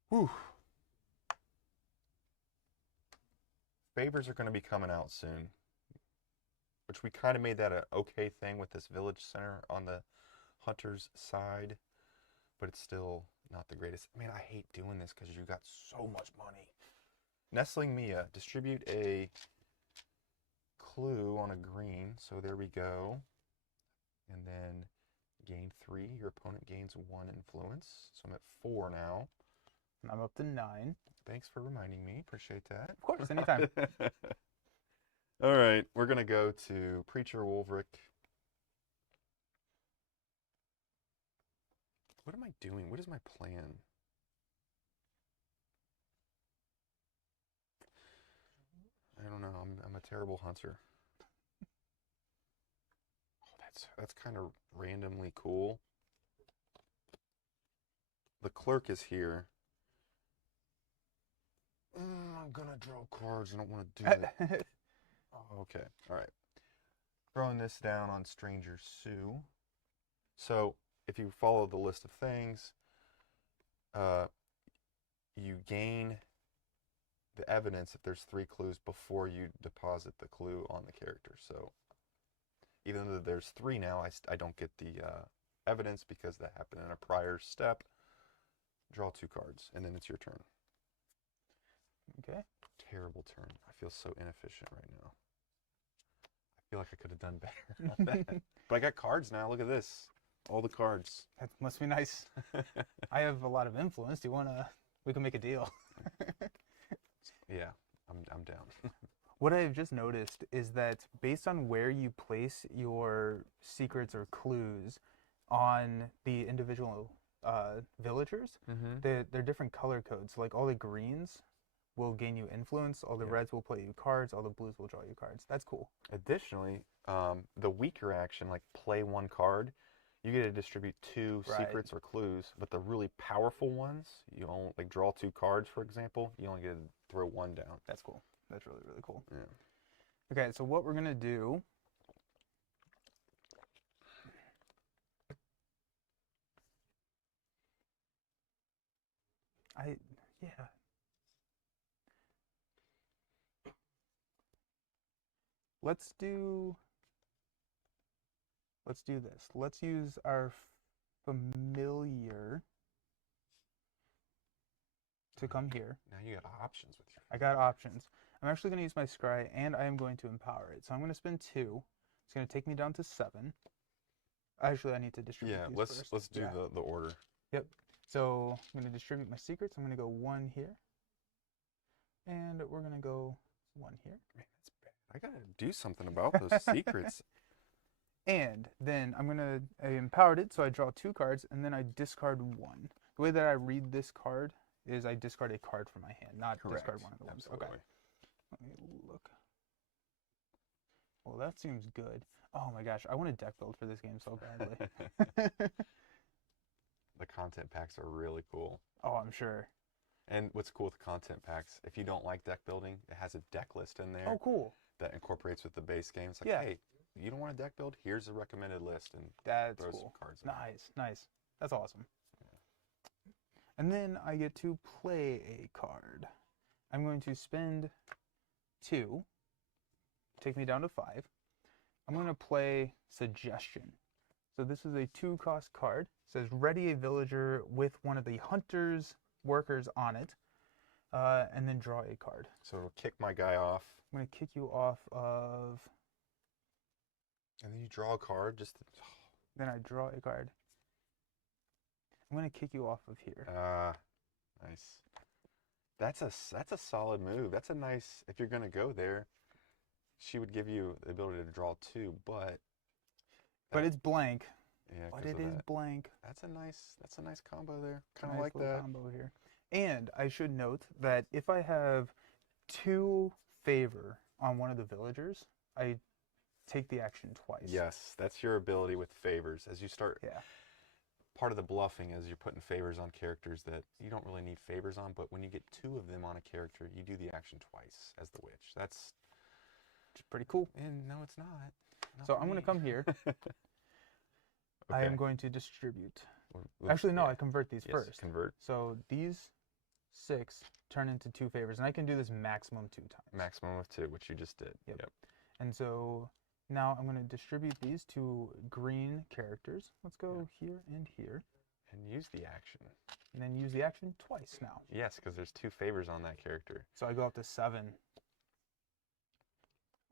Whew. Favors are going to be coming out soon, which we kind of made that an okay thing with this village center on the hunter's side, but it's still not the greatest. Man, I hate doing this because you got so much money. Nestling Mia, distribute a clue on a green, so there we go. And then gain 3, your opponent gains 1 influence. So I'm at 4 now. I'm up to 9. Thanks for reminding me. Appreciate that. Of course, anytime. All right, we're going to go to Preacher Wolverick. What am I doing? What is my plan? I don't know. I'm a terrible hunter. Oh, that's kind of randomly cool. The clerk is here. I'm gonna draw cards. I don't want to do it. Oh, okay. All right. Throwing this down on Stranger Sue. So if you follow the list of things, you gain the evidence if there's 3 clues before you deposit the clue on the character. So even though there's 3 now, I don't get the evidence because that happened in a prior step. Draw 2 cards, and then it's your turn. Okay. Terrible turn. I feel so inefficient right now. I feel like I could have done better on that. But I got cards now. Look at this. All the cards. That must be nice. I have a lot of influence. Do you want to... We can make a deal. Yeah, I'm down. What I've just noticed is that based on where you place your secrets or clues on the individual villagers, they're different color codes. Like all the greens will gain you influence, all the reds will play you cards, all the blues will draw you cards. That's cool. Additionally, the weaker action, like play 1 card, you get to distribute 2 secrets or clues, but the really powerful ones, you only like draw 2 cards, for example, you only get to throw 1 down. That's cool. That's really, really cool. Yeah. Okay, so what we're going to do... Yeah. let's do this. Let's use our familiar to come here. Now you got options with your. I got options. I'm actually going to use my scry, and I am going to empower it. So I'm going to spend 2. It's going to take me down to 7. Actually, I need to distribute these let's first. let's do the order. Yep. So I'm going to distribute my secrets. I'm going to go 1 here, and we're going to go 1 here. Man, that's bad. I gotta do something about those secrets. And then I empowered it, so I draw 2 cards, and then I discard 1. The way that I read this card is I discard a card from my hand, not Correct. discard one of the ones. Absolutely. Okay. Let me look. Well, that seems good. Oh my gosh, I want a deck build for this game so badly. The content packs are really cool. Oh, I'm sure. And what's cool with content packs, if you don't like deck building, it has a deck list in there. Oh, cool. That incorporates with the base game. It's like, Yeah. hey, you don't want a deck build? Here's a recommended list, and That's throw cool. some cards in. Nice, nice. That's awesome. And then I get to play a card. I'm going to spend 2, take me down to 5. I'm going to play Suggestion. So this is a 2-cost card. It says ready a villager with one of the hunter's workers on it, and then draw a card. So it'll kick my guy off. I'm going to kick you off of... And then you draw a card. Then I draw a card. I'm going to kick you off of here. Nice. That's a solid move. That's a nice, if you're going to go there, she would give you the ability to draw 2, but it's blank. Yeah, but it is blank. That's a nice combo there. Kind of Nice like little that. combo here. And I should note that if I have 2 favor on one of the villagers, I take the action twice. Yes, that's your ability with favors. As you start, Yeah. part of the bluffing is you're putting favors on characters that you don't really need favors on, but when you get 2 of them on a character, you do the action twice as the witch. That's pretty cool. And no, it's not. So I'm going to come here. Okay. I am going to distribute. Let's- Actually, no, yeah. I convert these Yes, first. convert. So these 6 turn into 2 favors, and I can do this maximum 2 times. Maximum of 2, which you just did. Yep. And so now I'm going to distribute these to green characters. Let's go here and here. And use the action. And then use the action twice now. Yes, because there's 2 favors on that character. So I go up to 7.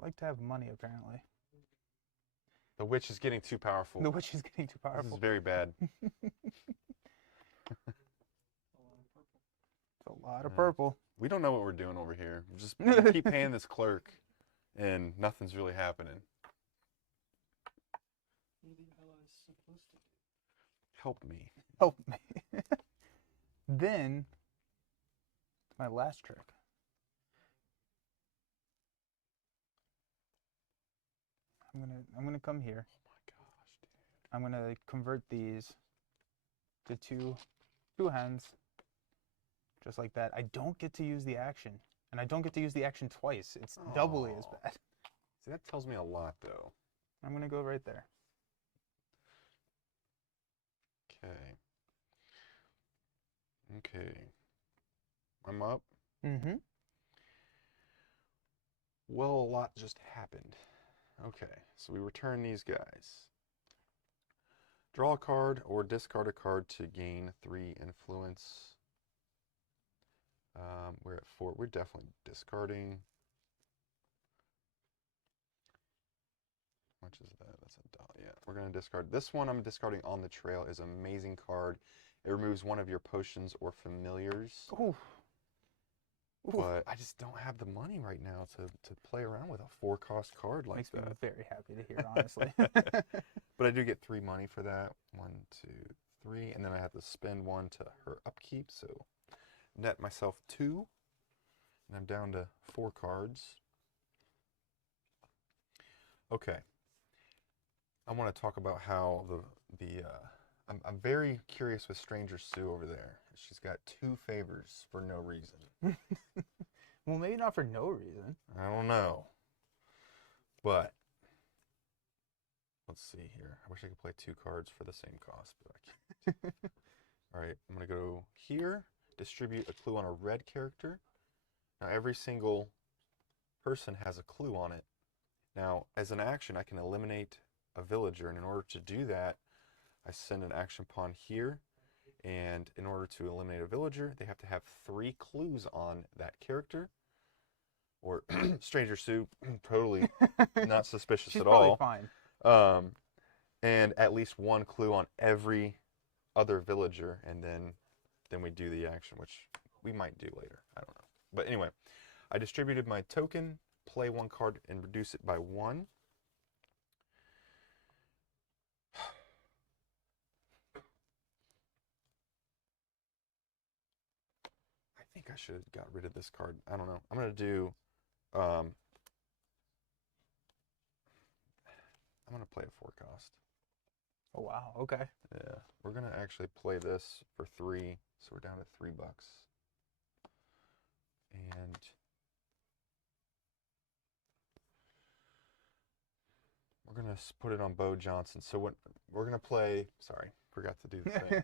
I like to have money, apparently. The witch is getting too powerful. The witch is getting too This powerful. is very bad. It's a lot of purple. We don't know what we're doing over here. We just keep paying this clerk, and nothing's really happening. What are the allies supposed to do? Help me. Help me. Then, my last trick. I'm gonna come here. Oh my gosh, dude. I'm gonna convert these to two hens, just like that. I don't get to use the action, and I don't get to use the action twice. It's doubly as Aw. bad. See, that tells me a lot, though. I'm gonna go right there. Okay. Okay. I'm up. Mm-hmm. Well, a lot just happened. Okay, so we return these guys. Draw a card or discard a card to gain 3 influence. We're at 4. We're definitely discarding. How much is that? That's $1. Yeah, we're going to discard. This one I'm discarding on the trail is an amazing card. It removes one of your potions or familiars. Ooh. Ooh. But I just don't have the money right now to play around with a 4-cost card like Makes that. me very happy to hear, honestly. But I do get 3 money for that. 1, 2, 3. And then I have to spend 1 to her upkeep. So net myself 2. And I'm down to 4 cards. Okay. I want to talk about how I'm very curious with Stranger Sue over there. She's got 2 favors for no reason. Well, maybe not for no reason. I don't know. But let's see here. I wish I could play 2 cards for the same cost, but I can't. All right, I'm going to go here, distribute a clue on a red character. Now, every single person has a clue on it, Now, as an action, I can eliminate a villager, and in order to do that, I send an action pawn here, and in order to eliminate a villager, they have to have 3 clues on that character, or Stranger Soup, totally not suspicious She's at probably all. fine. And at least 1 clue on every other villager, and then we do the action, which we might do later. I don't know. But anyway, I distributed my token, play 1 card, and reduce it by 1. I think I should have got rid of this card. I don't know. I'm going to do... I'm going to play a 4 cost. Oh, wow. Okay. Yeah. We're going to actually play this for 3, so we're down to $3. And... we're going to put it on Bo Johnson. So what we're going to play... Sorry, forgot to do the thing.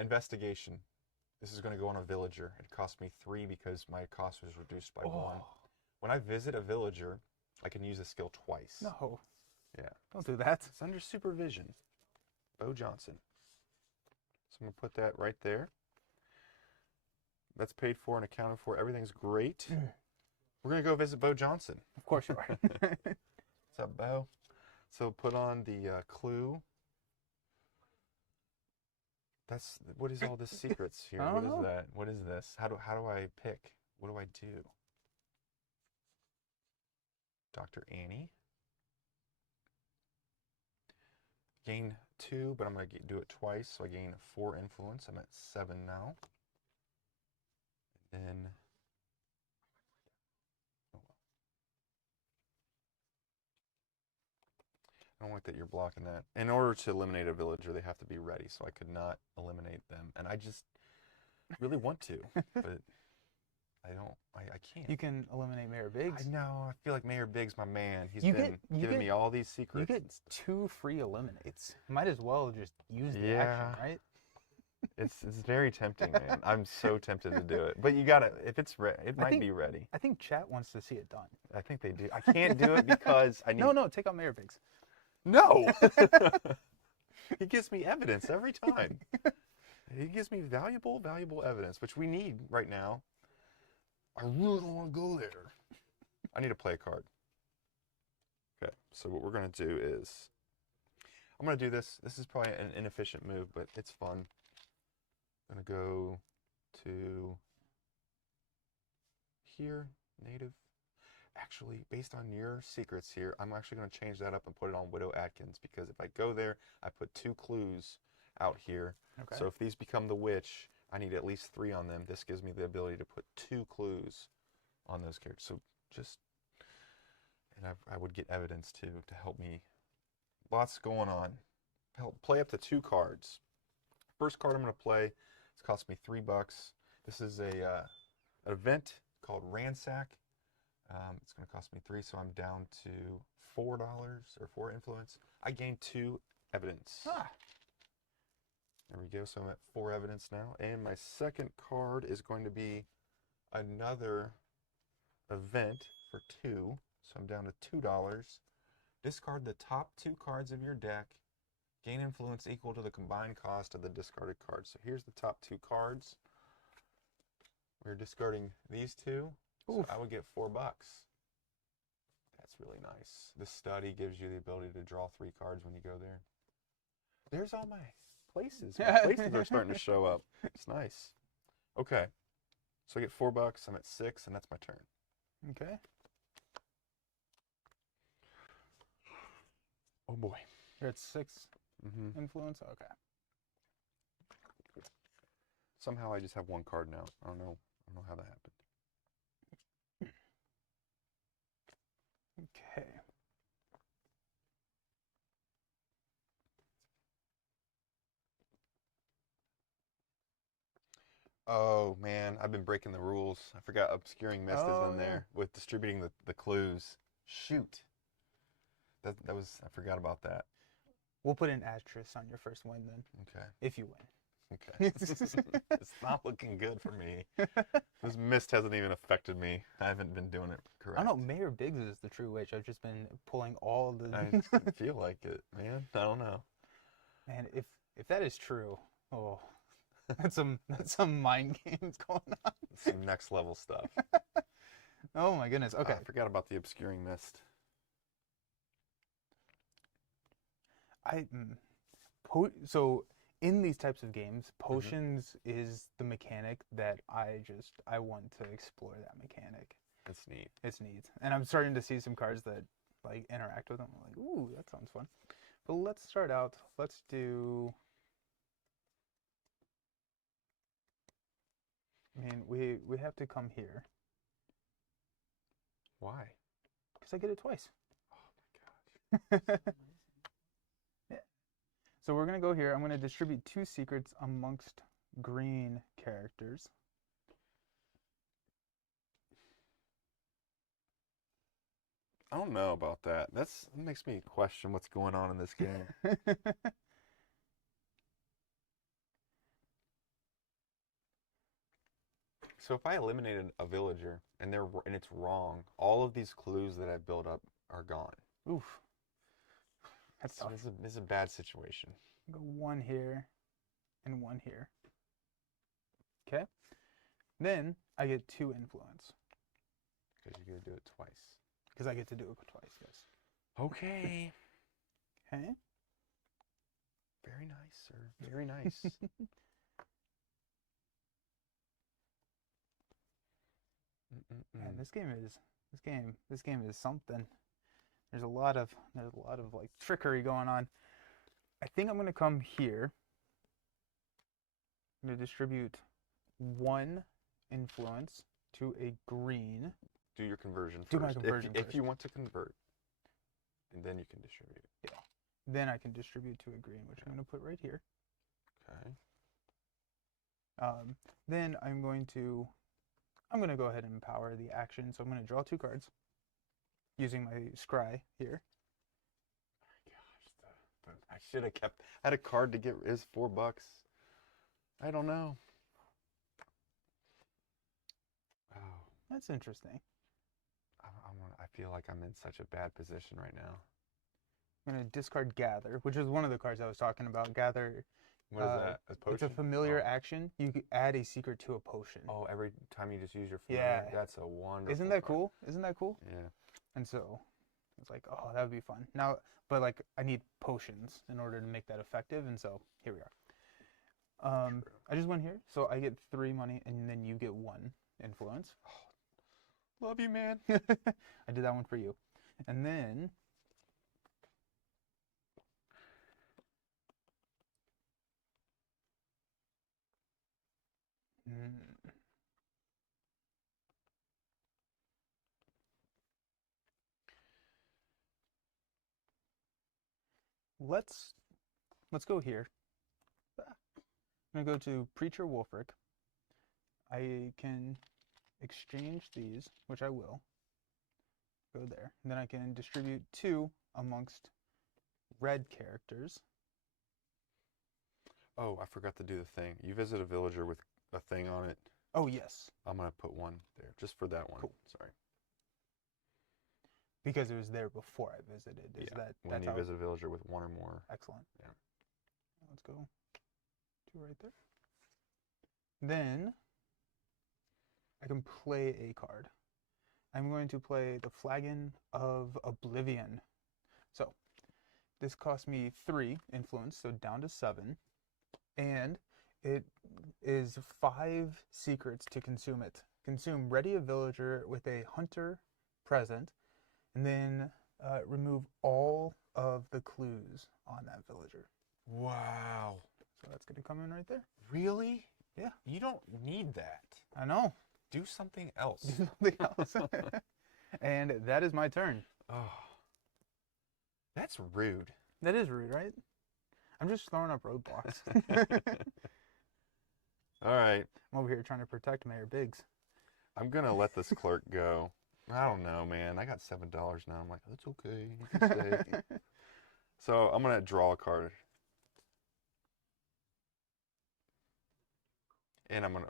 Investigation. This is going to go on a villager. It cost me 3 because my cost was reduced by 1. When I visit a villager, I can use the skill twice. No. Yeah. Don't do that. It's under supervision. Bo Johnson. So I'm going to put that right there. That's paid for and accounted for. Everything's great. We're going to go visit Bo Johnson. Of course you are. What's up, Bo? So put on the clue. What is all this secrets here? I What don't is know. that? What is this? How do I pick? What do I do? Dr. Annie. Gain 2, but I'm going to do it twice, so I gain 4 influence. I'm at 7 now. And then... oh, well. I don't like that you're blocking that. In order to eliminate a villager, they have to be ready, so I could not eliminate them. And I just really want to, but I don't. I can't. You can eliminate Mayor Biggs. I know. I feel like Mayor Biggs, my man. He's You been giving me all these You secrets. get 2 free eliminates. Might as well just use the Yeah. action, right? It's very tempting, man. I'm so tempted to do it. But you gotta, if it's ready, it might be ready. I think chat wants to see it done. I think they do. I can't do it because I need. No, take out Mayor Biggs. No. He gives me evidence every time. He gives me valuable evidence, which we need right now. I really don't want to go there. I need to play a card. Okay, so what we're going to do is, I'm going to do this. This is probably an inefficient move, but it's fun. I'm going to go to here, native. Actually, based on your secrets here, I'm actually going to change that up and put it on Widow Atkins, because if I go there, I put 2 clues out here. Okay. So if these become the witch, I need at least 3 on them. This gives me the ability to put 2 clues on those characters. So just, and I would get evidence too to help me. Lots going on. Help play up to 2 cards. First card I'm going to play, it's cost me $3. This is an event called Ransack. It's going to cost me 3, so I'm down to $4 or 4 influence. I gain 2 evidence. There we go. So I'm at 4 evidence now. And my second card is going to be another event for 2. So I'm down to $2. Discard the top 2 cards of your deck. Gain influence equal to the combined cost of the discarded cards. So here's the top 2 cards. We're discarding these 2. So I would get $4. That's really nice. The study gives you the ability to draw 3 cards when you go there. There's all my places. My places are starting to show up. It's nice. Okay. So I get $4. I'm at 6, and that's my turn. Okay. Oh boy. You're at 6 influence? Okay. Somehow I just have 1 card now. I don't know how that happened. Okay. Oh man, I've been breaking the rules. I forgot obscuring mist is in there with distributing the clues. Shoot. That was, I forgot about that. We'll put an asterisk on your first win then, Okay. if you win. Okay. It's not looking good for me. This mist hasn't even affected me. I haven't been doing it I correct. don't know. Mayor Biggs is the true witch. I've just been pulling all the. I feel like it, man. I don't know. Man, if that is true, oh, that's some mind games going on. Some next level stuff. Oh my goodness. Okay. I forgot about the obscuring mist. I so in these types of games, potions is the mechanic that I want to explore that mechanic. It's neat. It's neat, and I'm starting to see some cards that like interact with them. I'm like, ooh, that sounds fun. But let's start out. Let's do. I mean, we have to come here Why? because I get it twice. Oh my gosh. Yeah. So we're gonna go here. I'm gonna distribute 2 secrets amongst green characters. I don't know about that. That makes me question what's going on in this game. So if I eliminated a villager and it's wrong, all of these clues that I built up are gone. Oof. That's So tough. it's a bad situation. Go 1 here and 1 here. Okay. Then I get 2 influence Because you're going to do it twice. because I get to do it twice. Yes. Okay. Okay. Very nice, sir. Very nice. Man, this game is something. There's a lot of like trickery going on. I think I'm gonna come here. I'm gonna distribute 1 influence to a green. Do your conversion first. Do my conversion if first. you want to convert, and then you can distribute. Yeah. Then I can distribute to a green, which I'm gonna put right here. Okay. Then I'm gonna go ahead and empower the action. So I'm gonna draw 2 cards using my scry here. Gosh, I should have kept. I had a card to get is $4. I don't know. Oh, That's interesting. I feel like I'm in such a bad position right now. I'm gonna discard gather, which is one of the cards I was talking about. Gather. What is that? A potion? It's a familiar Oh. action. You could add a secret to a potion. Oh, every time you just use your familiar? Yeah. That's a wonderful Isn't that card. cool? Isn't that cool? Yeah. And so it's like, oh, that would be fun. Now, but like I need potions in order to make that effective, and so here we are. True. I just went here, so I get 3 money, and then you get 1 influence. Love you, man. I did that one for you, and then let's go here. I'm gonna go to Preacher Wolfric. I can exchange these, which I will. Go there. And then I can distribute 2 amongst red characters. Oh, I forgot to do the thing. You visit a villager with a thing on it. Oh, yes. I'm going to put 1 there, just for that one. Cool. Sorry. Because it was there before I visited. Is Yeah, that when that's you how? visit a villager with 1 or more. Excellent. Yeah. Let's go 2 right there. Then I can play a card. I'm going to play the Flagon of Oblivion. So this cost me 3 influence, so down to 7. And it is 5 secrets to consume it. Consume ready a villager with a hunter present, and then remove all of the clues on that villager. Wow. So that's going to come in right there. Really? Yeah. You don't need that. I know. Do something else. Do something else. And that is my turn. Oh. That's rude. That is rude, right? I'm just throwing up roadblocks. All right. I'm over here trying to protect Mayor Biggs. I'm going to let this clerk go. I don't know, man. I got $7 now. I'm like, that's okay. You can stay. So I'm going to draw a card. And I'm gonna.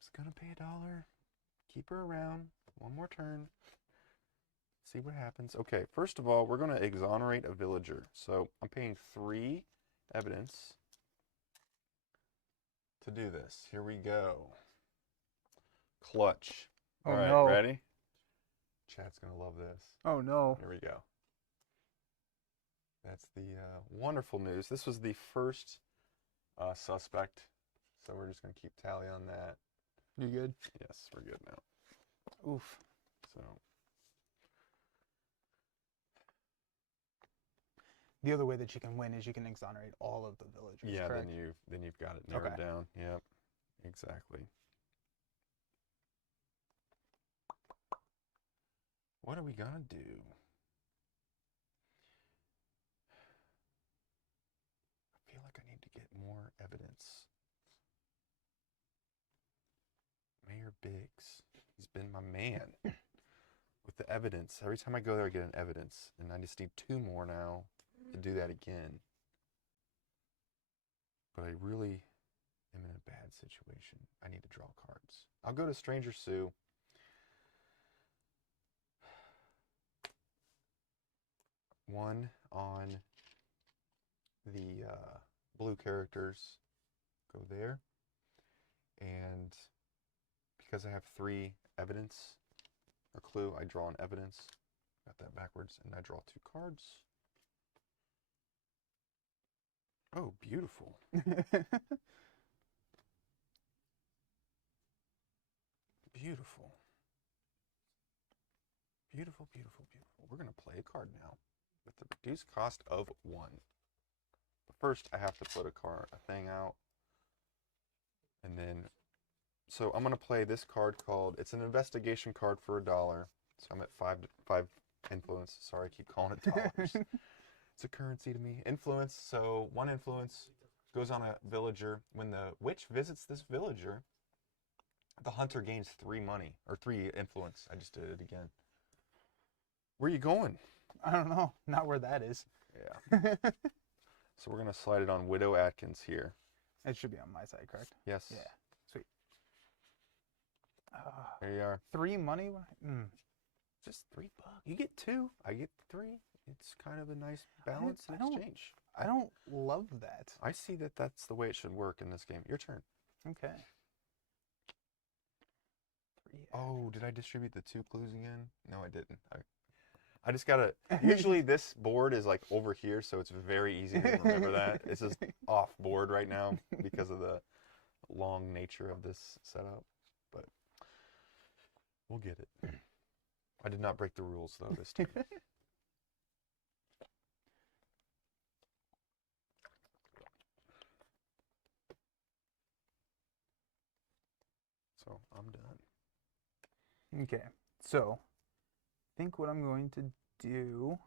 Just gonna pay $1. Keep her around. One more turn. See what happens. Okay, first of all, we're gonna exonerate a villager. So I'm paying 3 evidence to do this. Here we go. Clutch. Oh All right, no. ready? Chat's gonna love this. Oh no. Here we go. That's the wonderful news. This was the first suspect, so we're just gonna keep tally on that. You good? Yes, we're good now. Oof. So The other way that you can win is you can exonerate all of the villagers. yeah, correct? then you've got it narrowed Okay. down. Yep, exactly. What are we gonna do? I feel like I need to get more evidence. Mayor Biggs, he's been my man with the evidence. Every time I go there, I get an evidence, and I just need 2 more now to do that again. But I really am in a bad situation. I need to draw cards. I'll go to Stranger Sue. One on the blue characters. Go there. And because I have 3 evidence or clue, I draw an evidence. Got that backwards, and I draw 2 cards. Oh, beautiful. Beautiful. Beautiful, beautiful, beautiful. We're going to play a card now with the reduced cost of 1. But first, I have to put a thing out. And then, so I'm going to play this card called, it's an investigation card for $1. So I'm at 5 influence. Sorry, I keep calling it dollars. It's a currency to me. Influence, so 1 influence goes on a villager. When the witch visits this villager, the hunter gains 3 money, or 3 influence. I just did it again. Where are you going? I don't know. Not where that is. Yeah. So we're going to slide it on Widow Atkins here. It should be on my side, correct? Yes. Yeah. Sweet. There you are. 3 money? Just $3. You get 2. I get 3. It's kind of a nice balance in exchange. I don't love that. I see that that's the way it should work in this game. Your turn. Okay. 3. Oh, did I distribute the 2 clues again? No, I didn't. I just gotta, usually this board is like over here, so it's very easy to remember that. It's just off board right now because of the long nature of this setup, but we'll get it. I did not break the rules though this time. So I'm done. Okay. So, I think what I'm going to do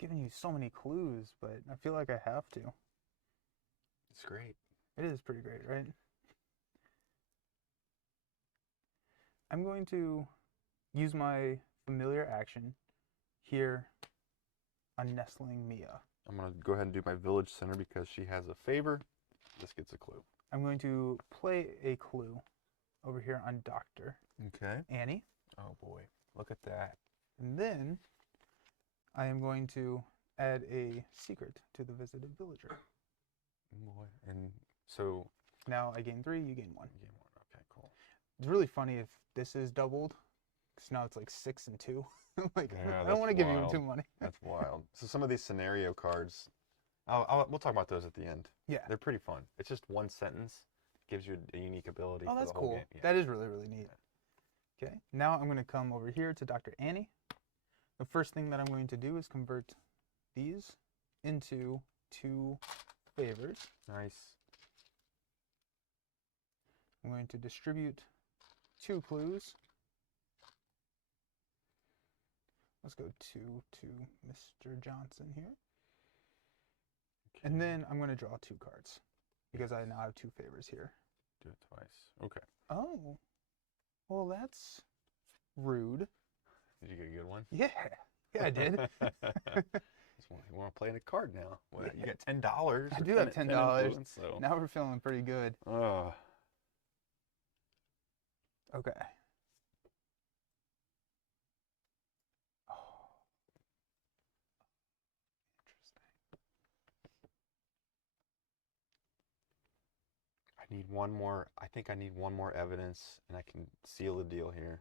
giving you so many clues, but I feel like I have to. It's great. It is pretty great, right? I'm going to use my familiar action here on Nestling Mia. I'm going to go ahead and do my village center because she has a favor. This gets a clue. I'm going to play a clue over here on Dr. Okay. Annie. Oh boy, look at that. And then I am going to add a secret to the visited villager. Boy, and so Now I gain 3, you gain 1. game 1. Okay, cool. It's really funny if this is doubled, because now it's like 6 and 2. Like, Yeah, I don't want to that's give you wild. 2 money. That's wild. So some of these scenario cards, we'll talk about those at the end. Yeah. They're pretty fun. It's just one sentence, gives you a unique ability. Oh, for that's the whole cool. game. Yeah. That is really, really neat. Okay, now I'm going to come over here to Dr. Annie. The first thing that I'm going to do is convert these into 2 favors. Nice. I'm going to distribute 2 clues. Let's go 2 to Mr. Johnson here. Okay. And then I'm going to draw 2 cards because I now have 2 favors here. Do it twice. Okay. Oh, well, that's rude. Did you get a good one? Yeah. Yeah, I did. You want to play in a card now? Well, Yeah. you got $10. I or do have 10 $10. influence, so. Now we're feeling pretty good. Okay. Oh, interesting. I need one more. I think I need one more evidence, and I can seal the deal here.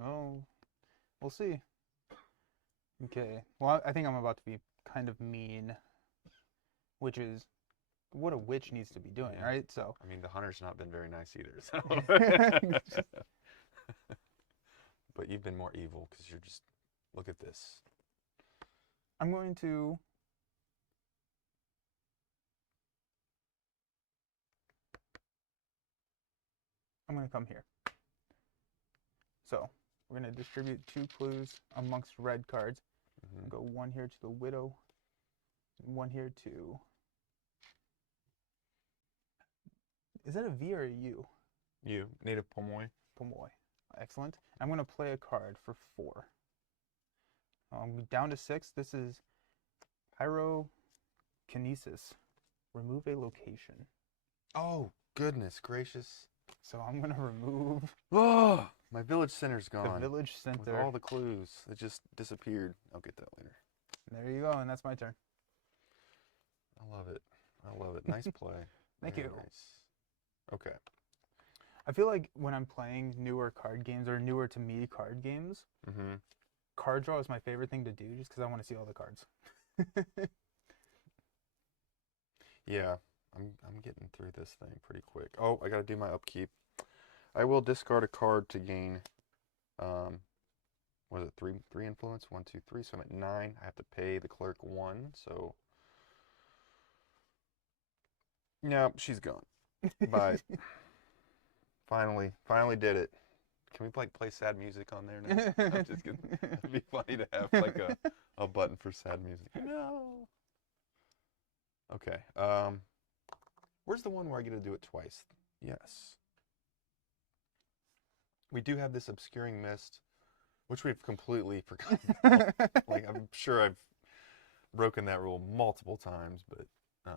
Oh, we'll see. Okay. Well, I think I'm about to be kind of mean, which is what a witch needs to be doing, Yeah. right? So. I mean, the hunter's not been very nice either. So. But you've been more evil because you're just. Look at this. I'm going to. Come here. So we're going to distribute 2 clues amongst red cards. Mm-hmm. Go 1 here to the widow, 1 here to. Is that a V or a U? You, native Pomoy. Pomoy. Excellent. I'm going to play a card for 4. Down to 6. This is pyrokinesis. Remove a location. Oh, goodness gracious. So I'm going to remove Oh, my village center's the gone. village With center. all the clues. It just disappeared. I'll get that later. There you go, and that's my turn. I love it. I love it. Nice play. Thank Very you. Nice. Okay. I feel like when I'm playing newer card games or newer to me card games, Mm-hmm. card draw is my favorite thing to do just because I want to see all the cards. Yeah, I'm getting through this thing pretty quick. Oh, I got to do my upkeep. I will discard a card to gain, what is it, three influence? 1, 2, 3. So I'm at 9. I have to pay the clerk 1. So, yeah, she's gone. Bye. Finally did it. Can we play sad music on there now? I'm just kidding. It'd be funny to have like a button for sad music. No. Okay. Where's the one where I get to do it twice? Yes. We do have this obscuring mist, which we've completely forgotten. Like, I'm sure I've broken that rule multiple times, but I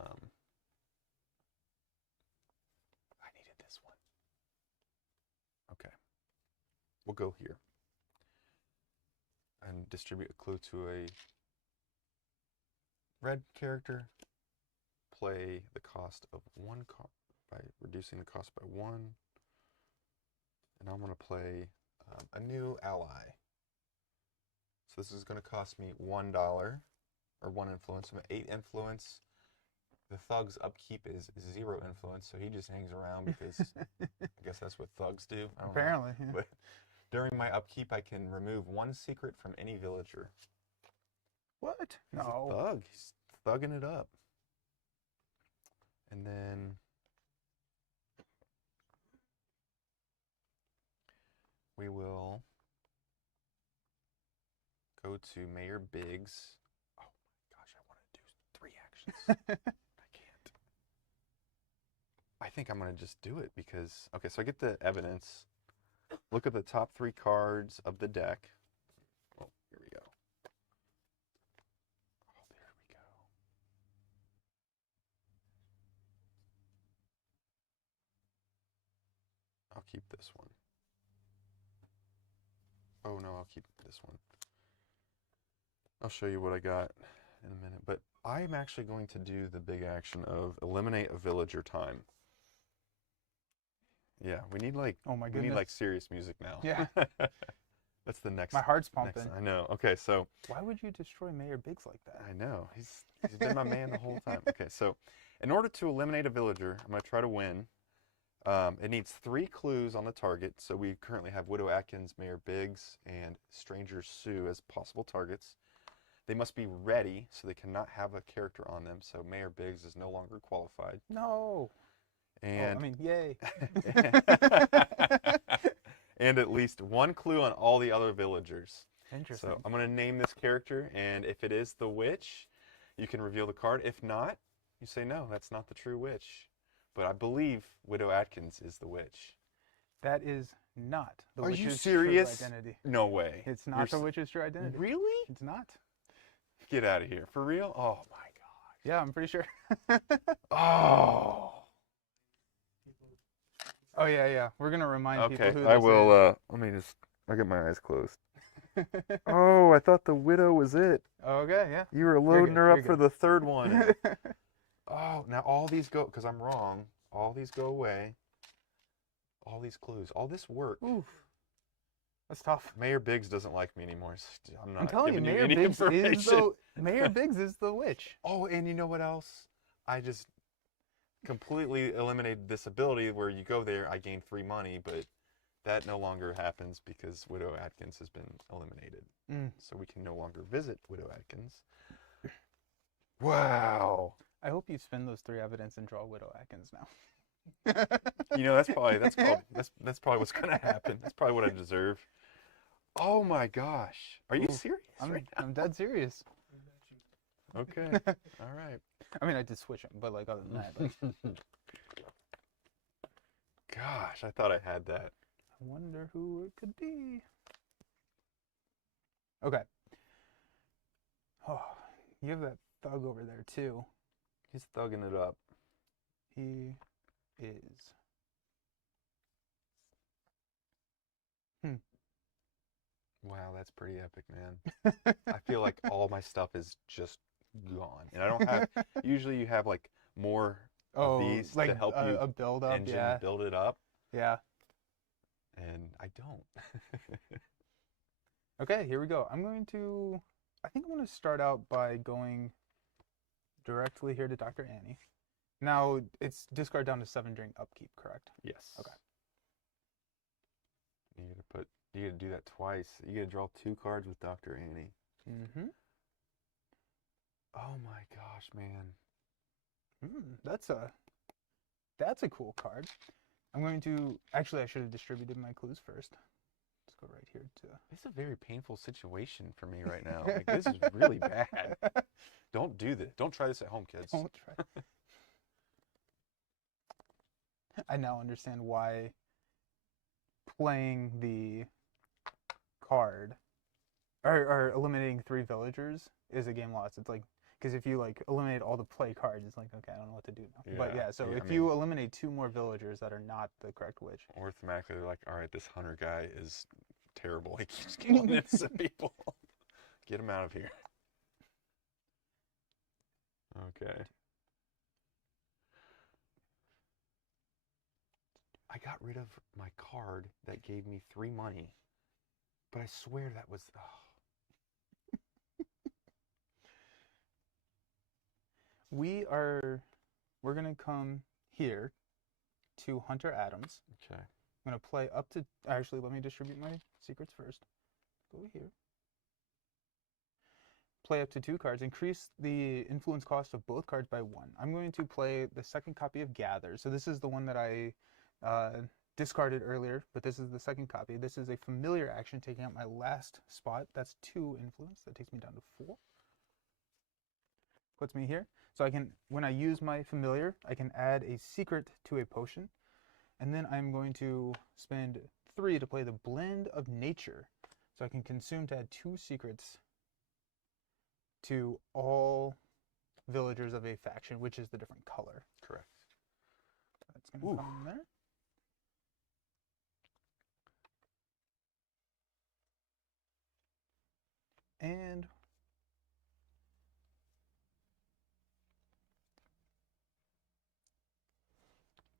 needed this one. Okay. We'll go here and distribute a clue to a red character. Play the cost of 1 card by reducing the cost by 1. And I'm going to play a new ally. So this is going to cost me $1 or 1 influence. I'm at 8 influence. The thug's upkeep is 0 influence, so he just hangs around because I guess that's what thugs do. I don't Apparently. know. But during my upkeep, I can remove 1 secret from any villager. What? He's No. a thug. He's thugging it up. And then we will go to Mayor Biggs. Oh my gosh, I want to do 3 actions. I can't. I think I'm going to just do it because, okay, so I get the evidence. Look at the top 3 cards of the deck. Oh, here we go. Oh, there we go. I'll keep this one. Oh no, I'll keep this one. I'll show you what I got in a minute, but I'm actually going to do the big action of eliminate a villager time. Yeah, we need like Oh my we goodness. need like serious music now. Yeah. That's the next. My heart's pumping. I know. Okay, so Why would you destroy Mayor Biggs like that? I know he's been my man the whole time. Okay, so in order to eliminate a villager, I'm going to try to win. It needs 3 clues on the target. So we currently have Widow Atkins, Mayor Biggs, and Stranger Sue as possible targets. They must be ready, so they cannot have a character on them. So Mayor Biggs is no longer qualified. No. And Oh, I mean, yay. and at least 1 clue on all the other villagers. Interesting. So I'm going to name this character, and if it is the witch, you can reveal the card. If not, you say, no, that's not the true witch. But I believe Widow Atkins is the witch. That is not the Are you witch's serious? true identity. No way. It's You're not the witch's true identity. Really? It's not. Get out of here. For real? Oh my Yeah, I'm pretty sure. god. Oh. Oh yeah. We're gonna remind people Okay, who I this will let me just I get my eyes closed. is. Oh, I thought the widow was it. Okay, yeah. You were You're loading good, her you're up for good. the third one. Oh, now all these go, because I'm wrong. All these go away. All these clues. All this work. Oof. That's tough. Mayor Biggs doesn't like me anymore. So I'm not I'm telling you, giving Mayor any Biggs information. is the Mayor Biggs is the witch. Oh, and you know what else? I just completely eliminated this ability where you go there, I gain free money, but that no longer happens because Widow Atkins has been eliminated. So we can no longer visit Widow Atkins. Wow. I hope you spend those 3 evidence and draw Widow Atkins now. You know, that's probably what's gonna happen. That's probably what I deserve. Oh my gosh. Are you serious? Right now? I'm dead serious. Okay. All right. I mean, I did switch them, but like other than that, like, Gosh, I thought I had that. I wonder who it could be. Okay. Oh, you have that thug over there too. He's thugging it up. He is. Wow, that's pretty epic, man. I feel like all my stuff is just gone. And I don't have, usually you have like more of these like to help you a build up, engine yeah. build it up. Yeah. And I don't. Okay, here we go. I think I'm going to start out by going directly here to Dr. Annie. Now, it's discard down to 7 during upkeep, correct? Yes. Okay. You gotta do that twice. You gotta draw 2 cards with Dr. Annie. Mm-hmm. Oh my gosh, man. That's a cool card. I'm going to, actually I should have distributed my clues first. Let's go right here to. This is a very painful situation for me right now. Like, this is really bad. Don't do this. Don't try this at home, kids. Don't try. I now understand why playing the card or eliminating 3 villagers is a game lost. It's like, because if you like eliminate all the play cards, it's like, okay, I don't know what to do now. But yeah, so if you eliminate 2 more villagers that are not the correct witch. Or thematically, they're like, all right, this hunter guy is terrible. He keeps killing innocent people. Get him out of here. Okay. I got rid of my card that gave me 3 money, but I swear that was. Oh. We're gonna come here to Hunter Adams. Okay. I'm gonna play up to. Actually, let me distribute my secrets first. Go here. Play up to 2 cards. Increase the influence cost of both cards by 1. I'm going to play the second copy of Gather. So this is the one that I discarded earlier, but this is the second copy. This is a familiar action, taking out my last spot. That's 2 influence. That takes me down to 4. Puts me here. So I can, when I use my familiar, I can add a secret to a potion. And then I'm going to spend 3 to play the Blend of Nature. So I can consume to add 2 secrets to all villagers of a faction, which is the different color. Correct. That's going to come in there. And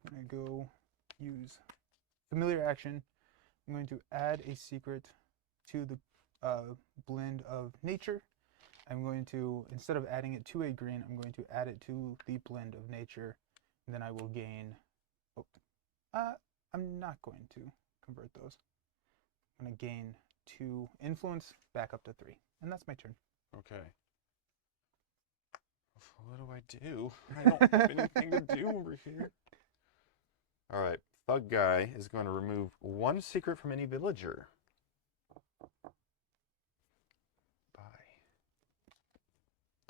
I'm going to go use familiar action. I'm going to add a secret to the Blend of Nature. I'm going to, instead of adding it to a green, I'm going to add it to the Blend of Nature. And then I will gain, I'm not going to convert those. I'm going to gain 2 influence, back up to 3. And that's my turn. Okay. What do I do? I don't have anything to do over here. All right. Thug guy is going to remove 1 secret from any villager.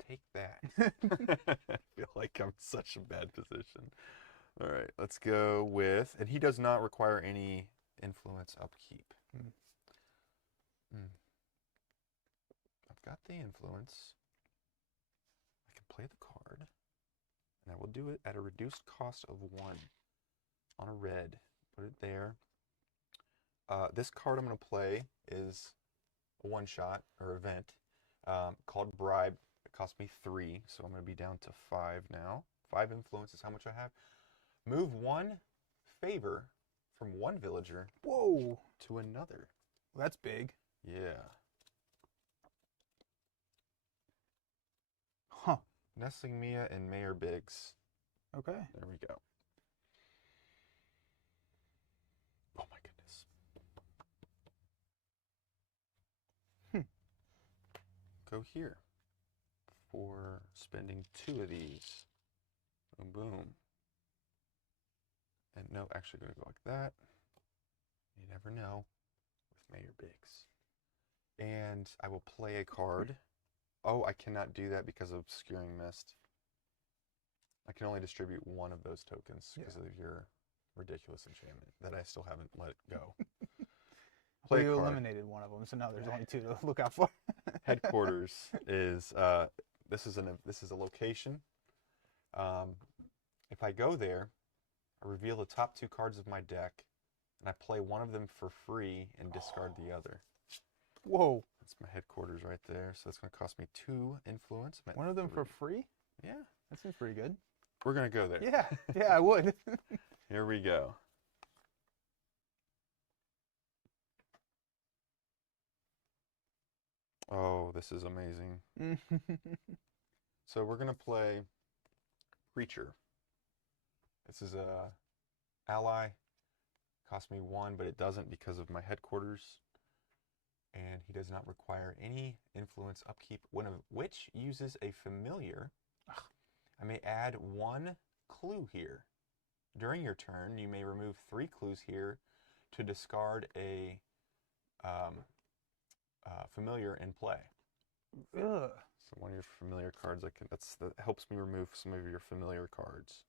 Take that. I feel like I'm in such a bad position. All right, let's go with, and he does not require any influence upkeep. Hmm. I've got the influence. I can play the card, and I will do it at a reduced cost of 1 on a red. Put it there. This card I'm going to play is a one-shot or event called Bribe. It cost me 3, so I'm going to be down to 5 now. 5 influence is how much I have. Move 1 favor from 1 villager Whoa, to another. that's big. Yeah. Huh. Nestling Mia and Mayor Biggs. Okay. There we go. Oh my goodness. Go here for spending 2 of these. Boom, boom. And no, actually going to go like that. You never know with Mayor Biggs. And I will play a card. Oh, I cannot do that because of Obscuring Mist. I can only distribute 1 of those tokens because of your ridiculous enchantment that I still haven't let go. Well, Play a you card. eliminated one of them, so now there's only 2 to look out for. Headquarters is this is a location. If I go there, I reveal the top 2 cards of my deck, and I play one of them for free and discard the other. Whoa. That's my headquarters right there. So that's going to cost me 2 influence. One of them for free? Yeah. That seems pretty good. We're going to go there. Yeah, yeah, I would. Here we go. Oh, this is amazing. So we're going to play Creature. This is a ally. Cost me 1, but it doesn't because of my headquarters. And he does not require any influence upkeep, one of which uses a familiar. I may add 1 clue here. During your turn, you may remove 3 clues here to discard a familiar in play. Ugh. So one of your familiar cards, that helps me remove some of your familiar cards.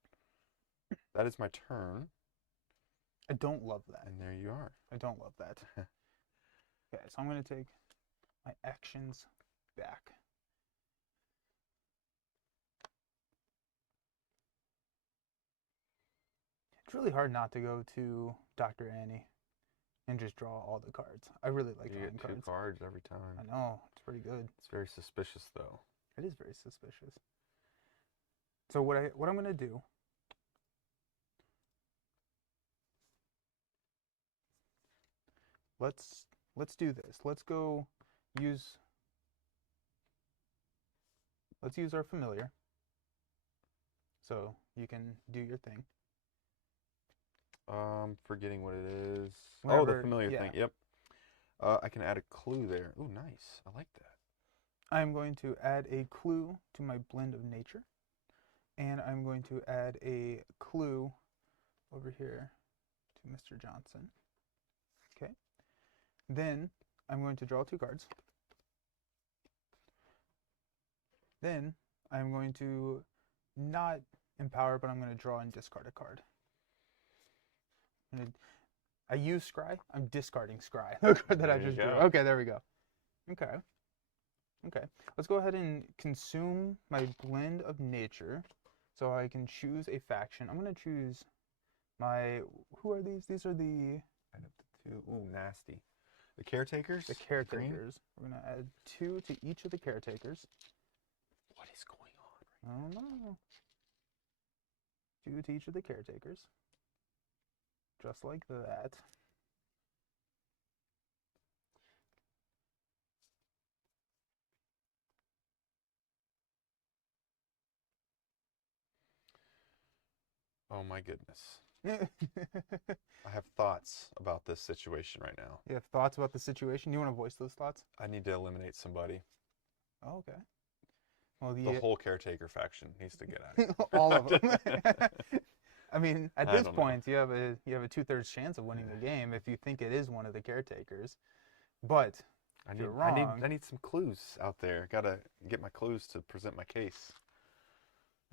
That is my turn. I don't love that. And there you are. I don't love that. Okay, so I'm going to take my actions back. It's really hard not to go to Dr. Annie and just draw all the cards. I really like You drawing get 2 cards. cards every time. I know, it's pretty good. It's very suspicious, though. It is very suspicious. So what I'm going to do, let's do this. Let's use our familiar. So you can do your thing. Forgetting what it is. Whenever, oh, the familiar yeah. thing. Yep. I can add a clue there. Ooh, nice. I like that. I'm going to add a clue to my blend of nature. And I'm going to add a clue over here to Mr. Johnson. Okay. Then I'm going to draw 2 cards. Then I'm going to not empower, but I'm going to draw and discard a card. I use Scry. I'm discarding Scry, the card that I just drew. Okay, there we go. Okay. Okay. Let's go ahead and consume my blend of nature so I can choose a faction. I'm going to choose my... Who are these? These are the... Add up to 2. Ooh, nasty. The caretakers? The caretakers. We're going to add 2 to each of the caretakers. What is going on? I don't know. 2 to each of the caretakers. Just like that. Oh my goodness. I have thoughts about this situation right now. You have thoughts about the situation? You want to voice those thoughts? I need to eliminate somebody. Oh, okay. Well, The whole caretaker faction needs to get out of here. all of them. I mean, at I this don't know. point, you have a 2/3 chance of winning the game if you think it is one of the caretakers. But if you're wrong, I need some clues out there. Gotta get my clues to present my case.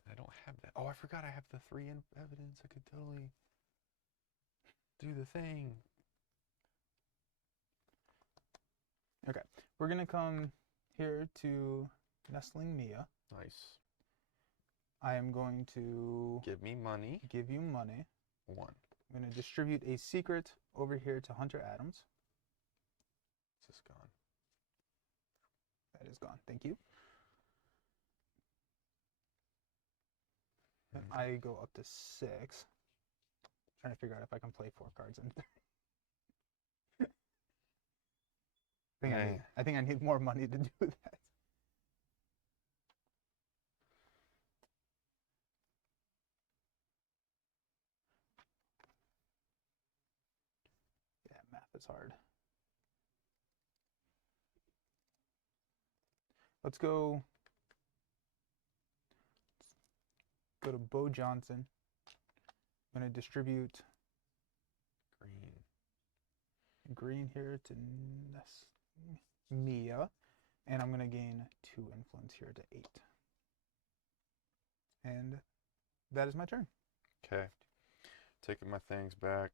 I don't have that. Oh, I forgot I have the 3 in evidence. I could totally do the thing. Okay. We're going to come here to Nestling Mia. Nice. I am going to Give me money. give you money. 1. I'm going to distribute a secret over here to Hunter Adams. This is gone. That is gone. Thank you. And I go up to 6. Trying to figure out if I can play 4 cards in. I think I need more money to do that. Yeah, math is hard. Let's go to Bo Johnson. I'm going to distribute green here to Mia, and I'm going to gain 2 influence here to 8. And that is my turn. Okay. Taking my things back.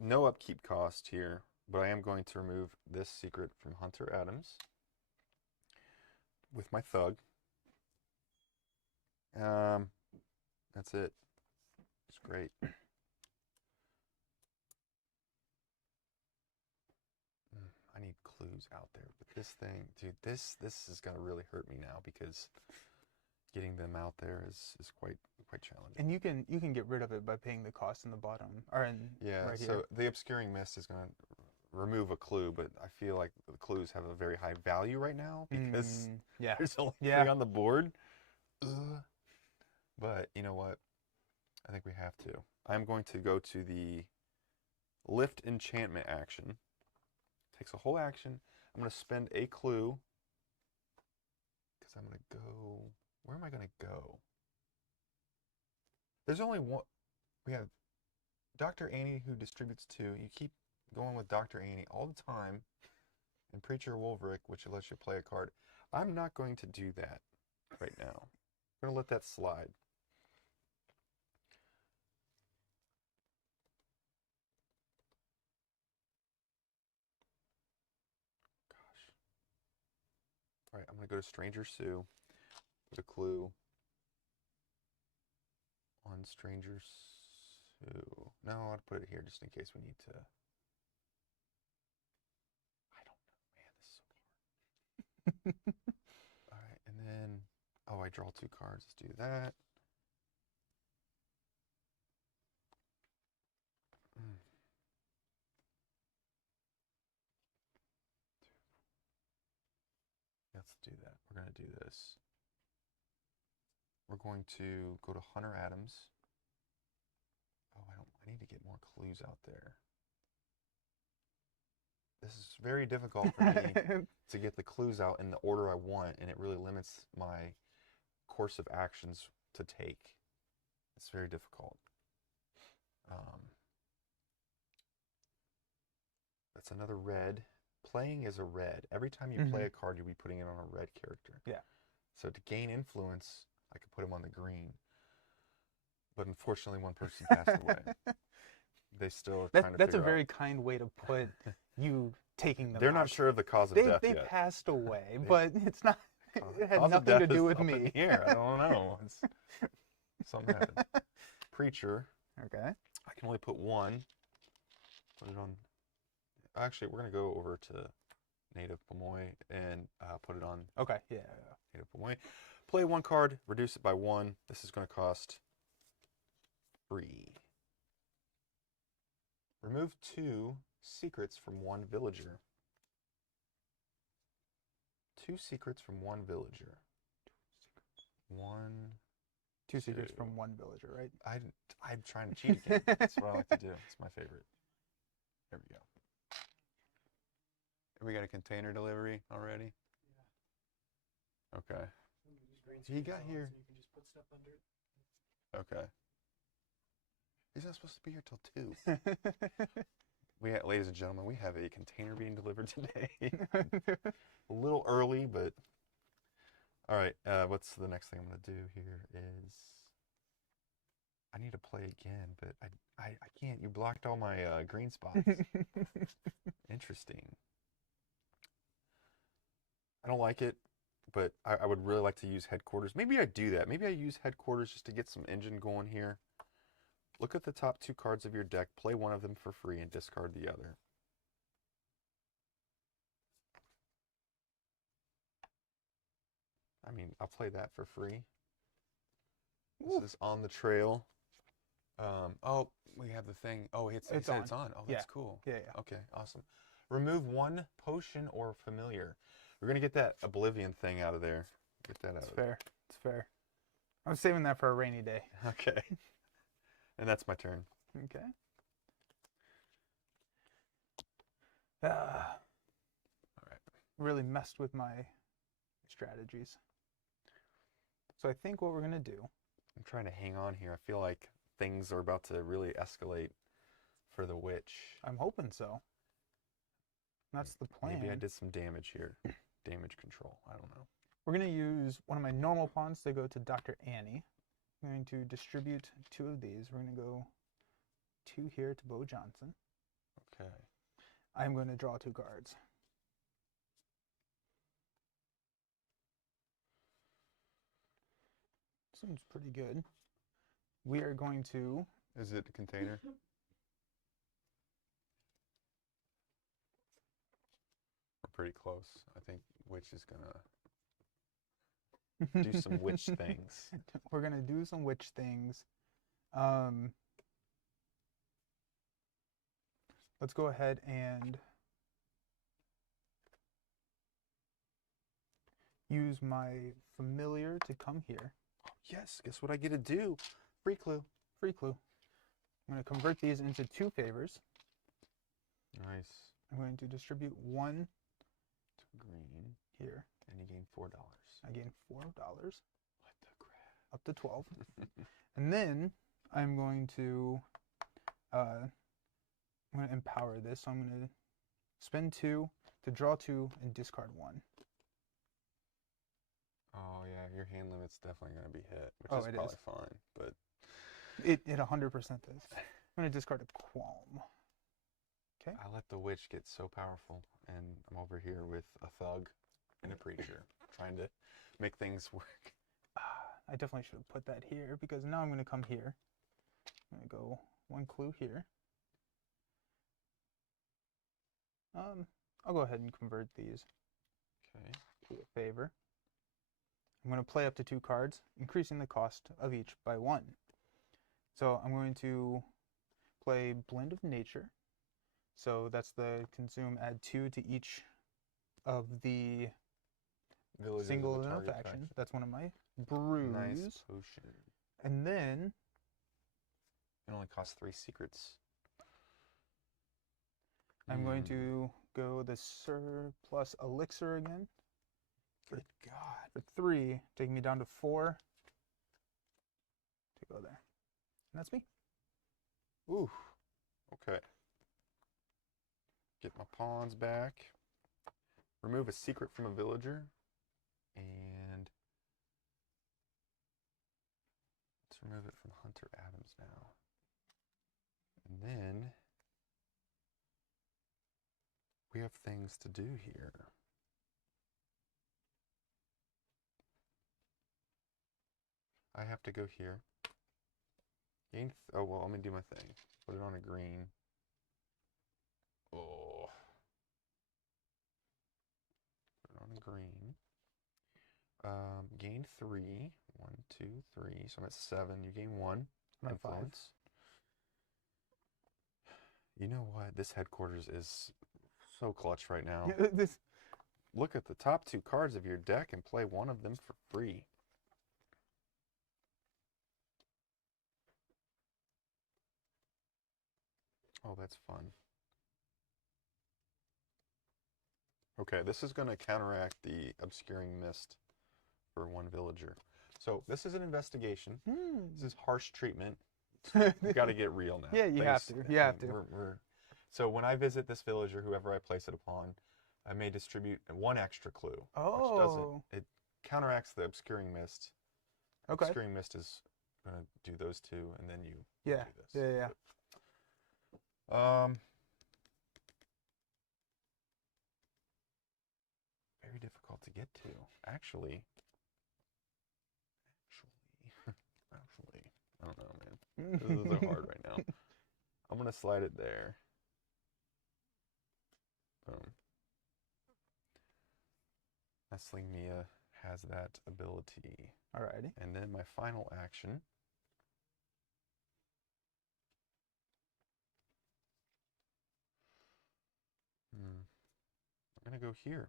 No upkeep cost here, but I am going to remove this secret from Hunter Adams with my thug. That's it. It's great. I need clues out there, but this thing, dude, this is gonna really hurt me now because getting them out there is quite challenging. And you can get rid of it by paying the cost in the bottom or in right so here. the obscuring mist is gonna remove a clue, but I feel like the clues have a very high value right now because Yeah. there's only 3 on the board. But you know what? I think we have to. I'm going to go to the lift enchantment action. Takes a whole action. I'm going to spend a clue because I'm going to go. Where am I going to go? There's only one. We have Dr. Annie who distributes 2. You keep going with Dr. Annie all the time. And Preacher Wolverick, which lets you play a card. I'm not going to do that right now. I'm going to let that slide. All right, I'm going to go to Stranger Sue. Put a clue on Stranger Sue. No, I'll put it here just in case we need to. I don't know, man. This is so hard. All right, and then, oh, I draw 2 cards. Let's do that. Let's do that. We're going to do this. We're going to go to Hunter Adams. Oh, I need to get more clues out there. This is very difficult for me to get the clues out in the order I want, and it really limits my course of actions to take. It's very difficult. That's another red. Playing is a red. Every time you play a card, you'll be putting it on a red character. Yeah. So to gain influence, I could put him on the green. But unfortunately, one person passed away. They still are trying to That's a figure very out. kind way to put you taking them They're out. not sure of the cause of death They yet. passed away, but it's not. It had Cause of nothing death to do is with up in me. the air. I don't know. Something happened. Preacher. Okay. I can only put 1. Put it on. Actually, we're gonna go over to Native Pomoy and put it on. Okay. Yeah. Native Pomoy. Play 1 card. Reduce it by 1. This is gonna cost 3. Remove 2 secrets from 1 villager. 2 secrets from 1 villager. 2 secrets from 1 villager, right? I'm trying to cheat again. That's what I like to do. It's my favorite. There we go. We got a container delivery already? Yeah. Okay. He got here. So you can just put stuff under it. Okay. He's not supposed to be here till 2. Ladies and gentlemen, we have a container being delivered today. A little early, but all right. What's the next thing I'm going to do here is I need to play again, but I can't. You blocked all my green spots. Interesting. I don't like it, but I would really like to use headquarters. Maybe I do that. Maybe I use headquarters just to get some engine going here. Look at the top 2 cards of your deck, play one of them for free, and discard the other. I mean, I'll play that for free. Ooh. This is On the Trail. Oh, we have the thing. Oh, it said on. it's on. Oh, Yeah. that's cool. Yeah, yeah. Okay, awesome. Remove 1 potion or familiar. We're going to get that Oblivion thing out of there. Get that out It's of there. fair. It's fair. I'm saving that for a rainy day. Okay. And that's my turn. Okay. All right. Really messed with my strategies. So I think what we're going to do. I'm trying to hang on here. I feel like things are about to really escalate for the witch. I'm hoping so. That's the plan. Maybe I did some damage here. Damage control. I don't know. We're going to use one of my normal pawns to go to Dr. Annie. I'm going to distribute 2 of these. We're going to go 2 here to Bo Johnson. Okay. I'm going to draw 2 cards. Seems pretty good. We are going to... Is it a container? We're pretty close. I think Witch is gonna do some witch things. We're going to do some witch things. Let's go ahead and use my familiar to come here. Yes, guess what I get to do? Free clue. Free clue. I'm going to convert these into 2 favors. Nice. I'm going to distribute 1 To green. here. And you gain $4. I gain $4. What the crap? Up to 12. And then I'm going to empower this. So I'm going to spend 2 to draw 2 and discard 1. Oh yeah, your hand limit's definitely gonna be hit, which Oh, is it probably is. fine. But It 100% is. I'm going to discard a Qualm. Okay. I let the witch get so powerful, and I'm over here with a thug and a preacher trying to make things work. I definitely should have put that here because now I'm going to come here. I'm going to go 1 clue here. I'll go ahead and convert these Okay. to a favor. I'm going to play up to 2 cards, increasing the cost of each by 1. So I'm going to play Blend of Nature. So that's the consume, add 2 to each of the Villages single of the and target faction. That's one of my brews. Nice potion. And then It only costs 3 secrets. I'm going to go the surplus elixir again. Good God. For 3, taking me down to 4 to go there. And that's me. Ooh. Okay. Get my pawns back. Remove a secret from a villager. And let's remove it from Hunter Adams now. And then we have things to do here. I have to go here. Gain. Oh well, let me do my thing. Put it on a green. Oh. Put it on a green. Gain 3. 1, 2, 3. So I'm at 7. You gain 1. I'm at 5. Influence. You know what? This headquarters is so clutch right now. This, Look at the top 2 cards of your deck and play one of them for free. Oh, that's fun. Okay, this is going to counteract the Obscuring Mist for 1 villager. So this is an investigation. This is harsh treatment. We've got to get real now. Yeah, you have to. You have to. So when I visit this villager, whoever I place it upon, I may distribute 1 extra clue. Oh. Which doesn't. It counteracts the Obscuring Mist. Okay. Obscuring Mist is going to do those 2, and then you Yeah. do this. Yeah. Very difficult to get to. Actually, I don't know, man. This is so hard right now. I'm gonna slide it there. Boom. Nestling Mia has that ability. Alrighty. And then my final action. I'm gonna go here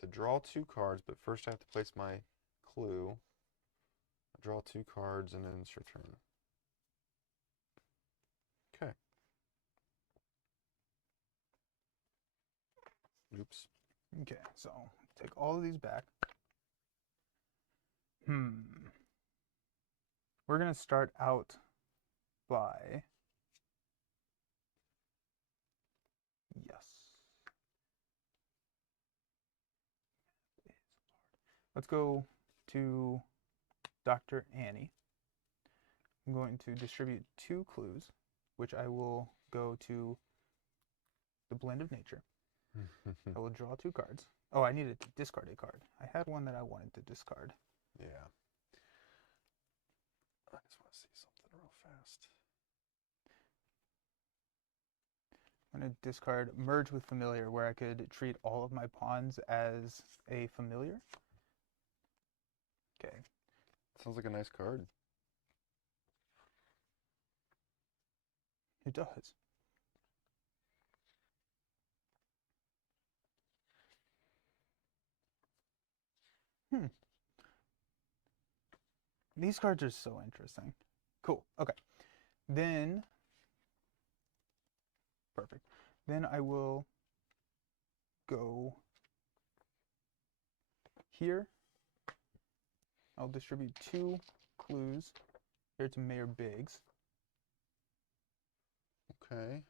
to draw 2 cards, but first I have to place my clue. I draw 2 cards, and then it's your turn. Okay. Oops. Okay, so take all of these back. We're gonna start out by Let's go to Dr. Annie. I'm going to distribute 2 clues, which I will go to the blend of nature. I will draw 2 cards. Oh, I needed to discard a card. I had one that I wanted to discard. Yeah. I just want to see something real fast. I'm going to discard Merge with Familiar, where I could treat all of my pawns as a familiar. Okay. Sounds like a nice card. It does. These cards are so interesting. Cool. Okay. Then, perfect. Then I will go here. I'll distribute 2 clues here to Mayor Biggs. Okay.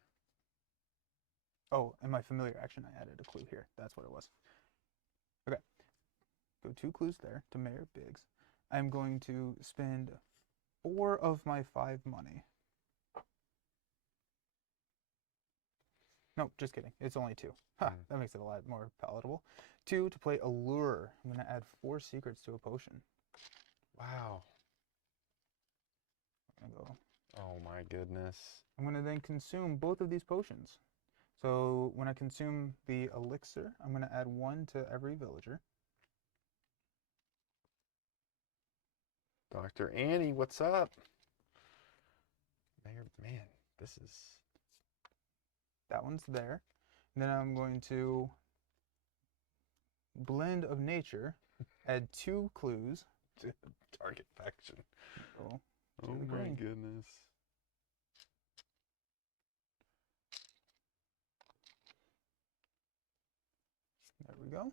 Oh, and my familiar action, I added a clue here. That's what it was. Okay. Go 2 clues there to Mayor Biggs. I'm going to spend 4 of my 5 money. No, just kidding. It's only 2. That makes it a lot more palatable. 2 to play Allure. I'm going to add 4 secrets to a potion. Wow. I'm going to go. Oh my goodness. I'm going to then consume both of these potions. So when I consume the elixir, I'm going to add 1 to every villager. Dr. Annie, what's up? Man, this is... That one's there. And then I'm going to blend of nature, add 2 clues. Target faction. Oh my green. goodness. There we go.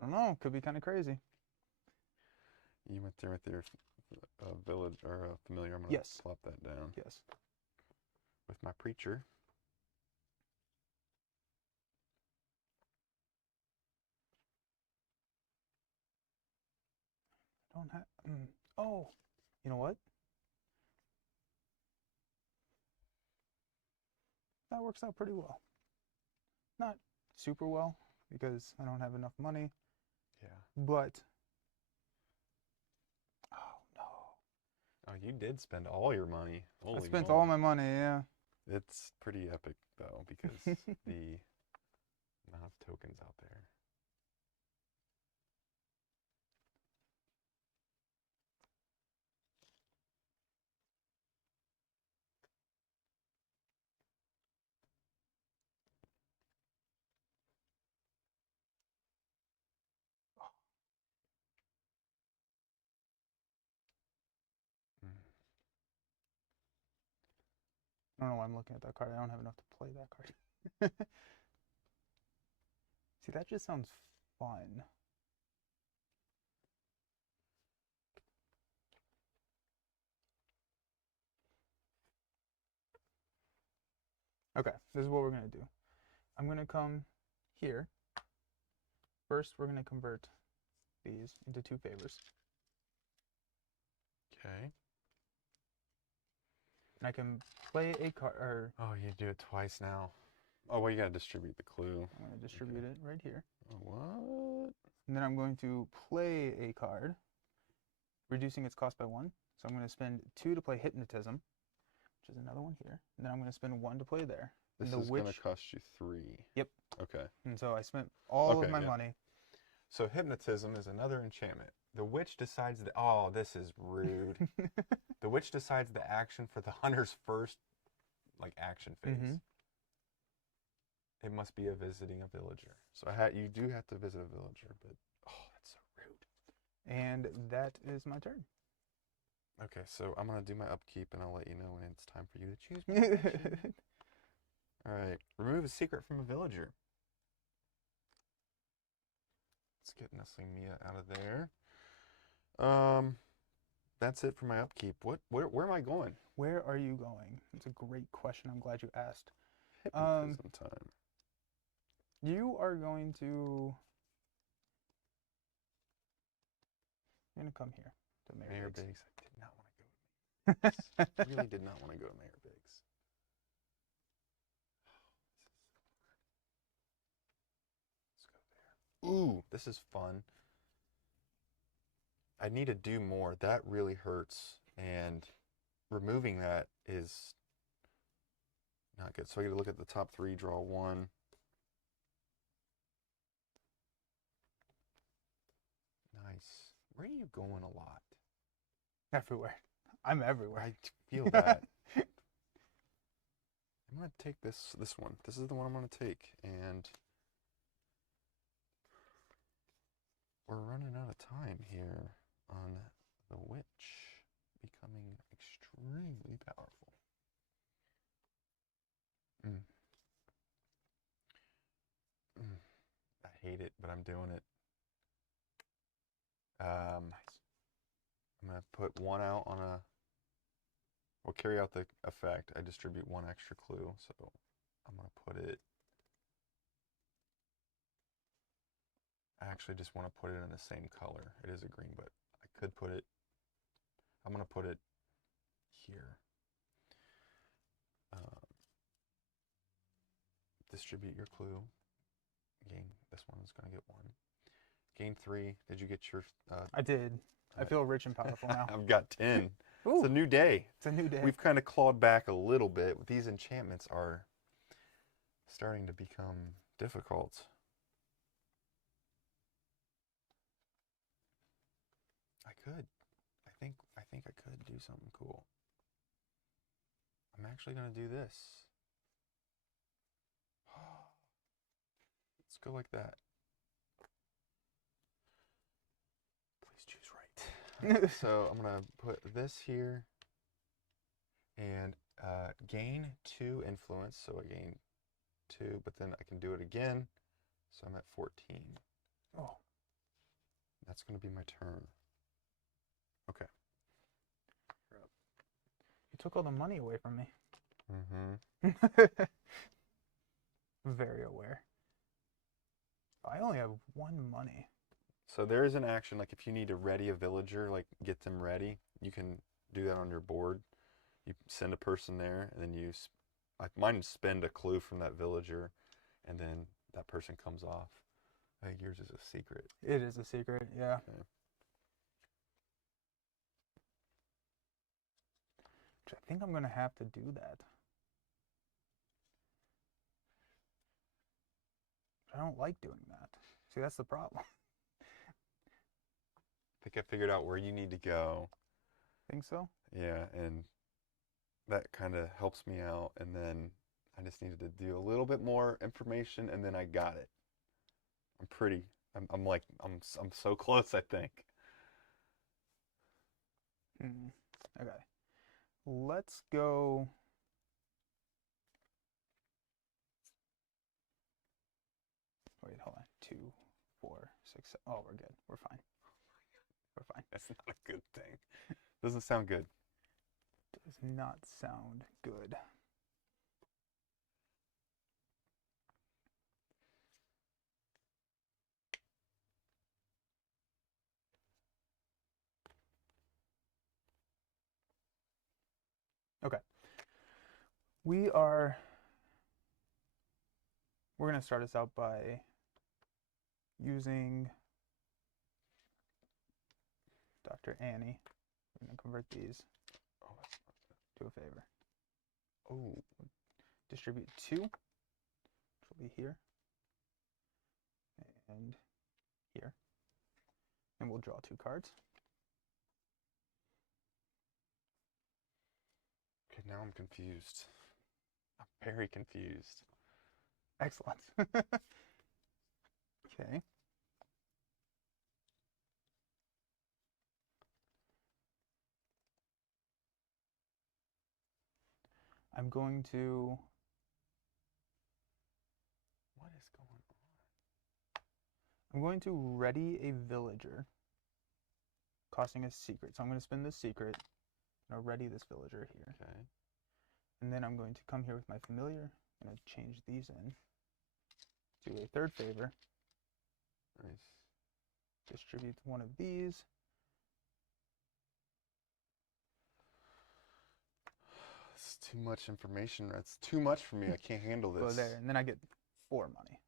I don't know. Could be kind of crazy. You went there with your village or familiar. I'm going to plop that down. Yes. With my preacher. I don't have. Oh, you know what? That works out pretty well. Not super well because I don't have enough money. Yeah. But. Oh no. Oh, you did spend all your money. Holy I spent moly. all my money, yeah. It's pretty epic, though, because the amount of tokens out there. I don't know why I'm looking at that card. I don't have enough to play that card. See, that just sounds fun. Okay, this is what we're going to do. I'm going to come here. First, we're going to convert these into 2 favors. Okay. and I can play a card, or Oh, you do it twice now. Oh, well, you gotta distribute the clue. I'm going to distribute it right here. Oh, what? And then I'm going to play a card, reducing its cost by 1. So I'm going to spend 2 to play Hypnotism, which is another one here. And then I'm going to spend 1 to play there. This and is gonna cost you 3. Yep. Okay. And so I spent all of my money. So Hypnotism is another enchantment. The witch decides the. Oh, this is rude. The witch decides the action for the hunter's first, like, action phase. Mhm. It must be a visiting a villager. So you do have to visit a villager, but oh, that's so rude. And that is my turn. Okay, so I'm gonna do my upkeep, and I'll let you know when it's time for you to choose my action. All right, remove a secret from a villager. Let's get Nestling Mia out of there. That's it for my upkeep. Where am I going? Where are you going? It's a great question. I'm glad you asked. Hypnotism time. You are going to. You're gonna come here to Mayor Biggs. Biggs. I did not want to go to Mayor Biggs. Really did not want to go to Mayor Biggs. Let's go there. Ooh, this is fun. I need to do more. That really hurts, and removing that is not good. So I got to look at the top 3, draw 1. Nice. Where are you going a lot? Everywhere. I'm everywhere. I feel that. I'm going to take this one. This is the one I'm going to take, and we're running out of time here on the witch becoming extremely powerful. I hate it, but I'm doing it. Nice. I'm going to put 1 out on a... We'll carry out the effect. I distribute 1 extra clue, so I'm going to put it... I actually just want to put it in the same color. It is a green, but I could put it... I'm going to put it here. Distribute your clue. Gain, this one is going to get 1. Gain 3. Did you get your... I did. I feel rich and powerful now. I've got 10. Ooh, it's a new day. It's a new day. We've kind of clawed back a little bit. These enchantments are starting to become difficult. I think I could do something cool. I'm actually going to do this. Let's go like that. Please choose right. So I'm going to put this here and gain 2 influence. So I gain 2, but then I can do it again. So I'm at 14. Oh. That's going to be my turn. Okay. You took all the money away from me. Mm-hmm. Very aware. I only have 1 money. So there is an action, like if you need to ready a villager, like get them ready, you can do that on your board. You send a person there, and then you, mine spend a clue from that villager, and then that person comes off. I think yours is a secret. It is a secret, yeah. Okay. Which I think I'm going to have to do that. I don't like doing that. See, that's the problem. I think I figured out where you need to go. Think so? Yeah, and that kind of helps me out, and then I just needed to do a little bit more information, and then I got it. I'm so close, I think. Okay. Let's go. Wait, hold on. 2, 4, 6, 7. Oh, we're good. We're fine. We're fine. That's not a good thing. Doesn't sound good. Does not sound good. Okay. We're going to start us out by using Dr. Annie. We're going to convert these Oh, that's to a favor. oh, Distribute 2, which will be here and here. And we'll draw 2 cards. okay. Now I'm confused. I'm very confused. Excellent. Okay. I'm going to What is going on? ready a villager, costing a secret. So I'm going to spend this secret and I'll ready this villager here. Okay. And then I'm going to come here with my familiar. I'm going to change these in to a 3rd favor. Nice. Distribute 1 of these. It's too much information. That's too much for me. I can't handle this. Go there, and then I get 4 money.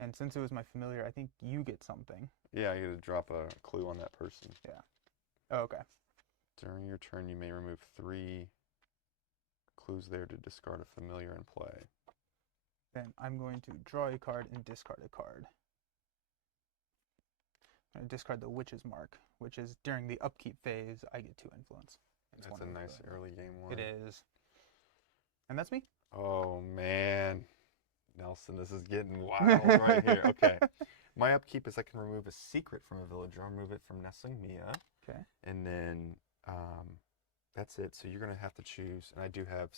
And since it was my familiar, I think you get something. Yeah, you got to drop a clue on that person. Yeah. Oh, okay. During your turn, you may remove 3 clues there to discard a familiar in play. Then I'm going to draw a card and discard a card. I'm going to discard the Witch's Mark, which is during the upkeep phase, I get 2 influence. It's That's one a of nice the- early game one. It is. And that's me. Oh, man. Nelson, this is getting wild right here. Okay. My upkeep is I can remove a secret from a villager. I'll remove it from Nestling Mia. Okay. And then that's it. So you're going to have to choose. And I do have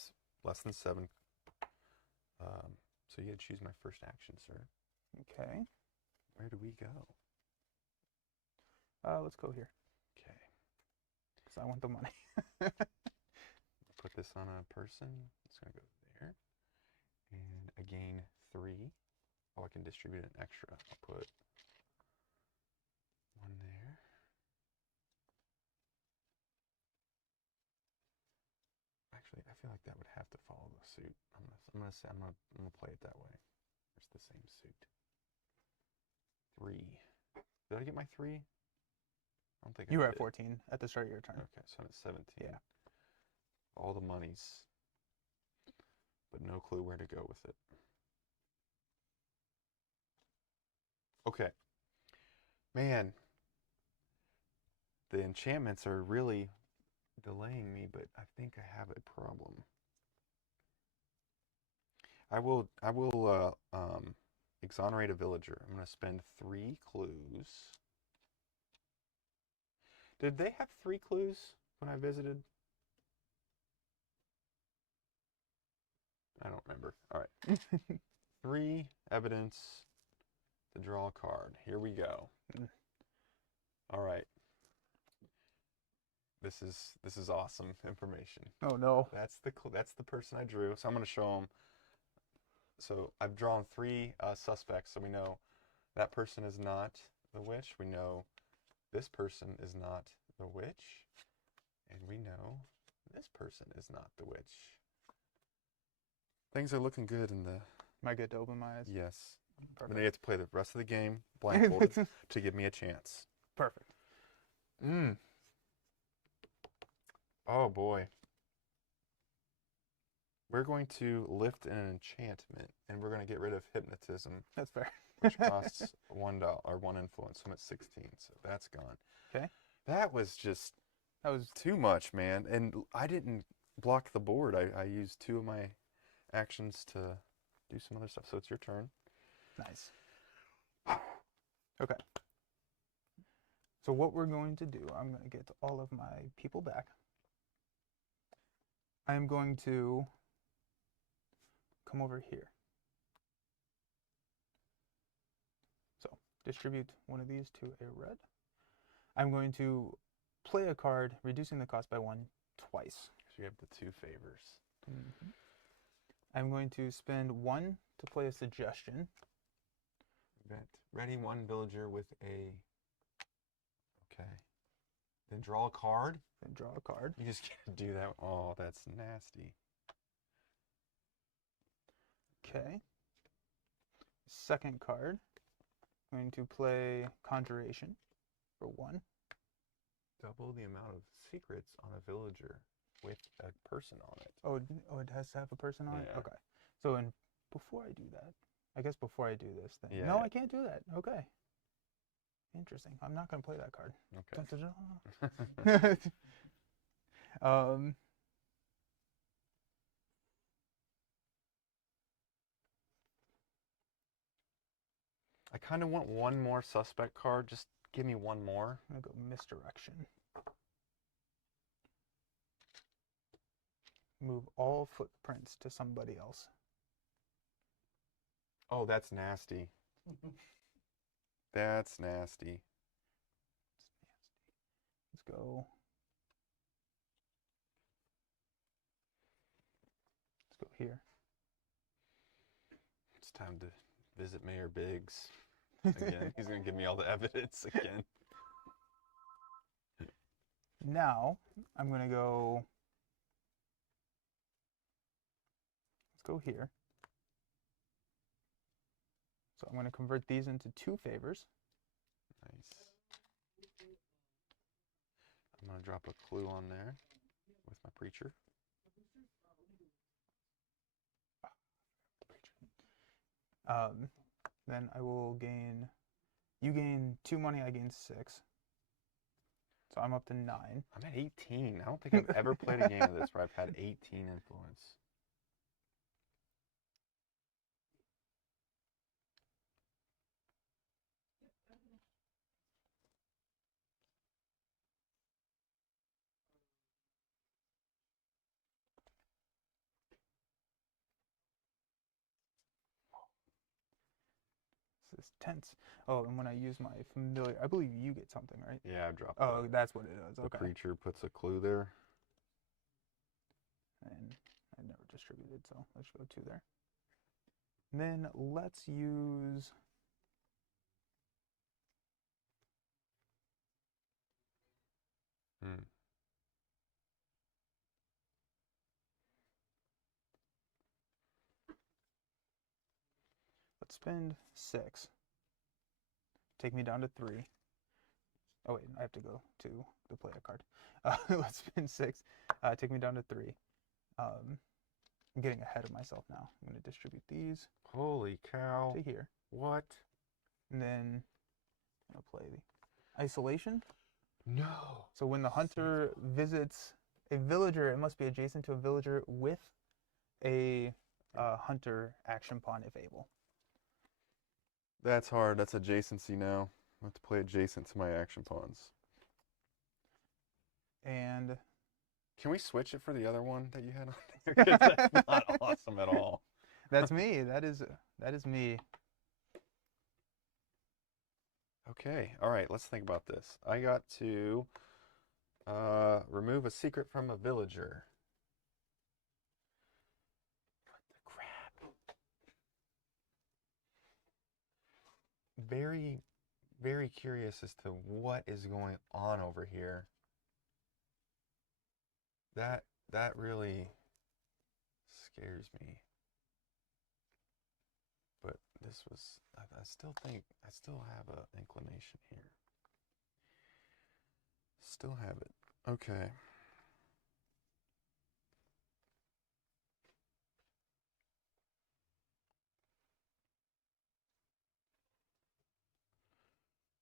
less than 7. So you got to choose my first action, sir. Okay. Where do we go? Let's go here, Okay. because I want the money. Put this on a person. It's going to go there. And I gain 3. Oh, I can distribute an extra. I'll put 1 there. Actually, I feel like that would have to follow the suit. I'm gonna play it that way. It's the same suit. 3. Did I get my 3? I don't think You I were at did. 14 at the start of your turn. Okay, so I'm at 17. Yeah. All the monies, but no clue where to go with it. Okay. Man, the enchantments are really delaying me, but I think I have a problem. I will exonerate a villager. I'm going to spend 3 clues. Did they have 3 clues when I visited? I don't remember. All right. 3 evidence to draw a card. Here we go. All right. This is awesome information. Oh no. That's the person I drew. So I'm going to show them. So I've drawn 3 suspects. So we know that person is not the witch. We know this person is not the witch. And we know this person is not the witch. Things are looking good in the... Am I good to open my eyes? Yes. Perfect. And they have to play the rest of the game blindfolded to give me a chance. Perfect. Oh boy. We're going to lift an enchantment, and we're going to get rid of hypnotism, That's fair. which costs $1 or 1 influence. So I'm at 16, so that's gone. Okay. That was just That was too much, man. And I didn't block the board. I used 2 of my actions to do some other stuff. So it's your turn. nice. Okay. So what we're going to do, I'm going to get all of my people back. I'm going to come over here. So distribute one of these to a red. I'm going to play a card, reducing the cost by 1 twice. So you have the 2 favors. Mm-hmm. I'm going to spend 1 to play a suggestion. Ready 1 villager with a... Okay. Then draw a card. Then draw a card. You just can't do that. Oh, that's nasty. Okay. Second card. I'm going to play Conjuration for 1. Double the amount of secrets on a villager with a person on it. Oh, it has to have a person on it? Yeah. Okay. So before I do that, I guess before I do this thing. Yeah, No, yeah. I can't do that. Okay. Interesting. I'm not going to play that card. Okay. Dun, dun, dun. I kind of want one more suspect card. Just give me one more. I'm going to go Misdirection. Move all footprints to somebody else. Oh, that's nasty. That's nasty. Let's go. Let's go here. It's time to visit Mayor Biggs again. He's going to give me all the evidence again. Now, I'm going to go. Let's go here. So I'm going to convert these into 2 favors. Nice. I'm going to drop a clue on there with my preacher. Then I will gain. You gain 2 money, I gain 6. So I'm up to 9. I'm at 18. I don't think I've ever played a game of this where I've had 18 influence. This is tense. Oh, and when I use my familiar, I believe you get something, right? Yeah, I've dropped Oh, that's what it is. the Okay. preacher puts a clue there. And I never distributed, so let's go 2 there. And then let's use. Let's spend 6. Take me down to 3. Oh wait, I have to go to the player card. Let's spend 6. Take me down to 3. I'm getting ahead of myself now. I'm going to distribute these Holy cow. to here. What? And then I'm going to play the Isolation. No. So when the hunter visits a villager, it must be adjacent to a villager with a hunter action pawn if able. That's hard. That's adjacency now. I have to play adjacent to my action pawns. And Can we switch it for the other one that you had on there? 'Cause that's not awesome at all. that's me. That is me. Okay. All right. Let's think about this. I got to remove a secret from a villager. What the crap? Very, very curious as to what is going on over here. That really scares me. But this was, I still think, I still have an inclination here. Still have it. Okay.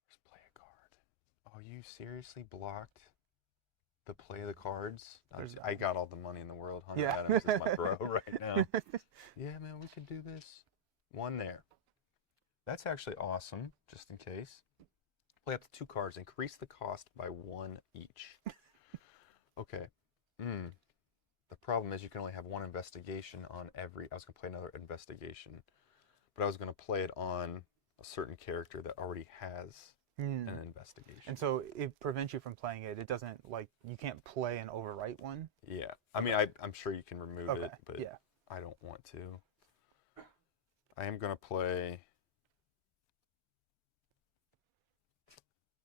Let's play a card. Oh, you seriously blocked the play of the cards? I got all the money in the world. Hunter Yeah. Adams is my bro right now. Yeah, man, we can do this. 1 there. That's actually awesome, just in case. Play up to 2 cards. Increase the cost by 1 each. Okay. The problem is you can only have 1 investigation on every... I was going to play another investigation, but I was going to play it on a certain character that already has an investigation. And so it prevents you from playing it. It doesn't, like, you can't play and overwrite one. Yeah. I mean, I'm sure you can remove it, but yeah. I don't want to. I am going to play...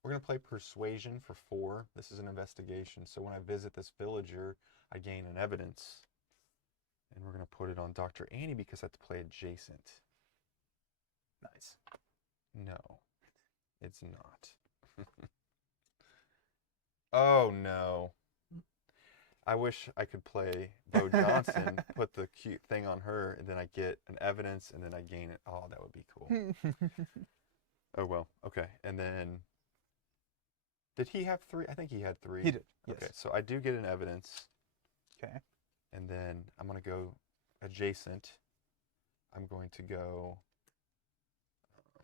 We're going to play Persuasion for 4. This is an investigation. So when I visit this villager, I gain an evidence. And we're going to put it on Dr. Annie because I have to play adjacent. Nice. No, it's not. Oh, no. I wish I could play Bo Johnson, put the cute thing on her, and then I get an evidence, and then I gain it. Oh, that would be cool. Oh, well. Okay. And then, did he have 3? I think he had 3. He did, yes. Okay, so I do get an evidence. Okay. And then I'm going to go adjacent. I'm going to go... must be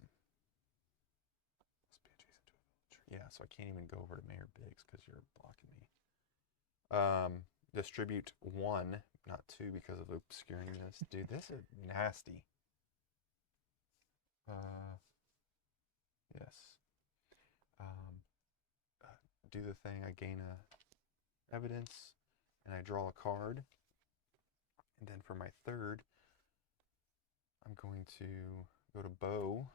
adjacent to a villager. Yeah, so I can't even go over to Mayor Biggs because you're blocking me. Distribute 1, not 2 because of obscuring this. Dude, this is nasty. Yes. Do the thing. I gain a evidence, and I draw a card. And then for my 3rd, I'm going to go to Bo,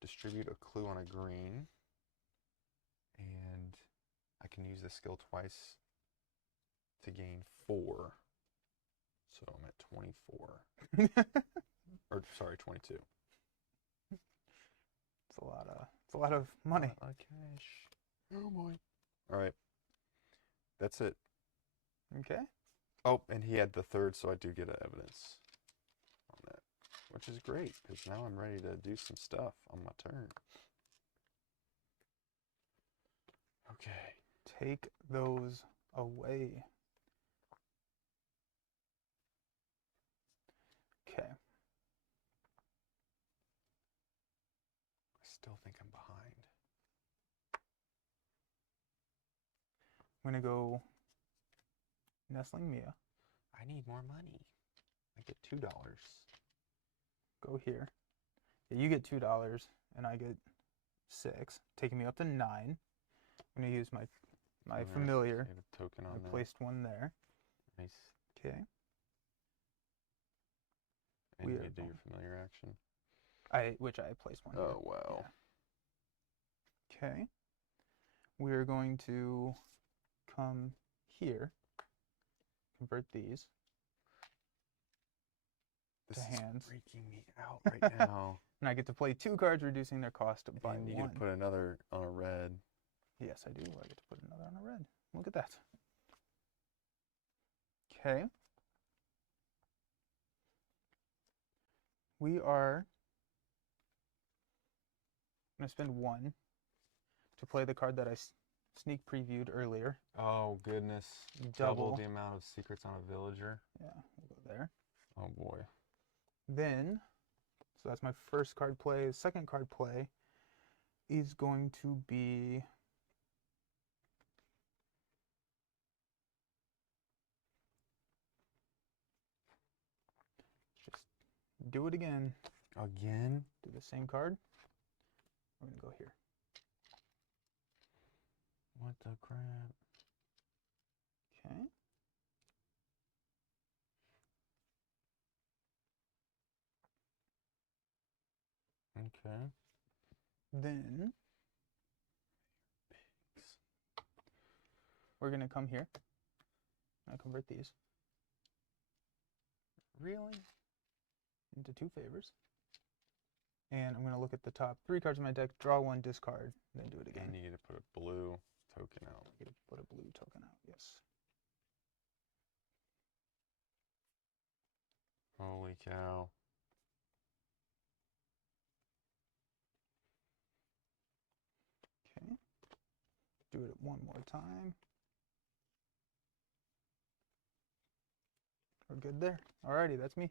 distribute a clue on a green, and I can use this skill twice to gain 4. So I'm at 24. Or sorry, 22. It's a lot of money. A lot of cash. Oh boy. All right. That's it. Okay. Oh, and he had the 3rd, so I do get evidence on that, which is great because now I'm ready to do some stuff on my turn. Okay. Take those away. Okay. I still think I'm behind. I'm going to go Nestling Mia. I need more money. I get $2. Go here. Yeah, you get $2, and I get 6, taking me up to 9. I'm going to use my familiar. Save a token on I that. placed one there. Nice. Okay. And you get to do your familiar action. Which I placed one. Oh, wow. Yeah. Okay. We're going to come here. Convert these This to is hands. freaking me out right now. And I get to play 2 cards, reducing their cost by And you 1. get to put another on a red. Yes, I do. I get to put another on a red. Look at that. Okay. We are going to spend 1 to play the card that I sneak previewed earlier. Oh, goodness. Double the amount of secrets on a villager. Yeah, we'll go there. Oh, boy. Then, so that's my first card play. Second card play is going to be just do it again. Again? Do the same card. We're going to go here. What the crap? Okay. Okay. Then we're going to come here. I convert these Really? into 2 favors. And I'm going to look at the top 3 cards in my deck, draw 1, discard, then do it again. And you get to put a blue token out. I get to put a blue token out, yes. Holy cow. Okay. Do it one more time. We're good there. Alrighty, that's me.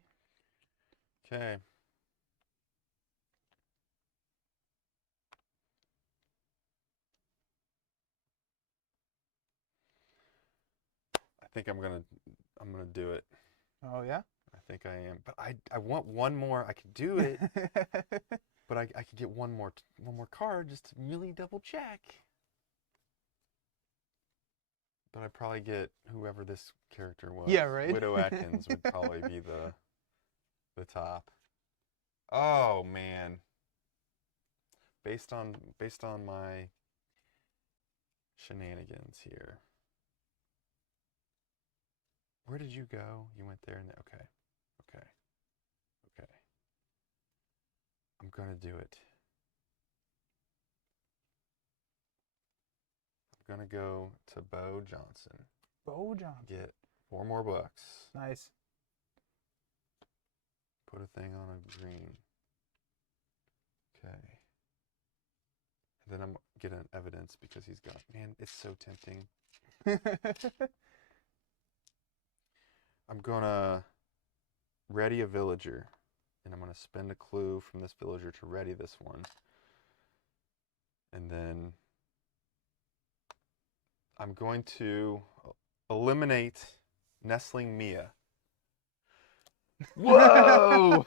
Okay. I think I'm gonna do it. Oh yeah? I think I am. But I want one more. I could do it. But I could get one more card just to really double check. But I'd probably get whoever this character was. Yeah, right. Widow Atkins would probably be the top. Oh man. Based on my shenanigans here. Where did you go? You went there and okay. I'm gonna do it. I'm gonna go to Bo Johnson. Bo Johnson. Get $4 more. Nice. Put a thing on a green. Okay. And then I'm getting evidence because he's got, man, it's so tempting. I'm gonna ready a villager. And I'm gonna spend a clue from this villager to ready this one. And then I'm going to eliminate Nestling Mia. Whoa!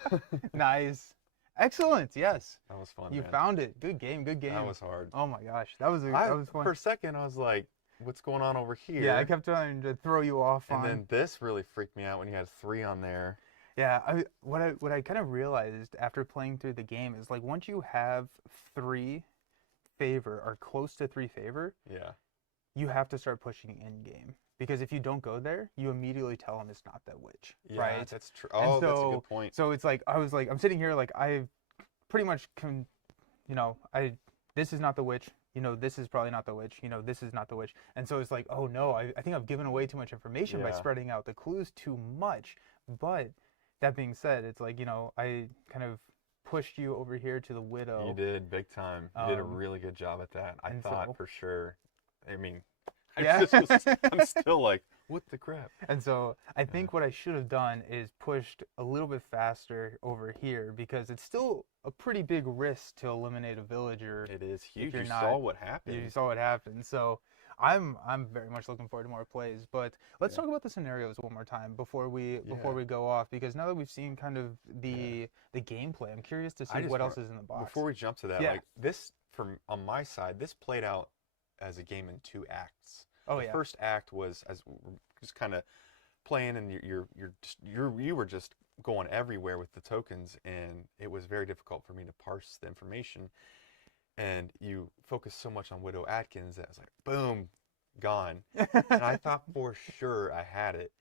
Nice. Excellent. Yes. That was fun. You man. found it. Good game. Good game. That was hard. Oh my gosh. That was fun. For a second, I was like, what's going on over here? Yeah, I kept trying to throw you off and on. then this really freaked me out when you had 3 on there. Yeah, what I kind of realized after playing through the game is like once you have 3 favor or close to 3 favor, Yeah. you have to start pushing in game because if you don't go there, you immediately tell them it's not that witch, Yeah, right? that's true. And Oh, that's a good point. So it's like I'm sitting here like I pretty much this is not the witch. This is probably not the witch. This is not the witch. And so it's like, oh no, I think I've given away too much information by Yeah. spreading out the clues too much. But that being said, it's like, I kind of pushed you over here to the widow. You did, big time. You did a really good job at that. I and thought so- for sure. I mean, Yeah. I'm still like, what the crap? And so I think what I should have done is pushed a little bit faster over here because it's still a pretty big risk to eliminate a villager. It is huge. you're You not- saw what happened. You saw what happened. So I'm very much looking forward to more plays. But let's Yeah. talk about the scenarios one more time before we Yeah. go off because now that we've seen kind of the gameplay, I'm curious to I see just what wanna- else is in the box. Before we jump to that, Yeah. like this, from on my side, this played out as a game in 2 acts. Oh The yeah. first act was as just kind of playing, and you were just going everywhere with the tokens, and it was very difficult for me to parse the information. And you focused so much on Widow Atkins that I was like, boom, gone. And I thought for sure I had it,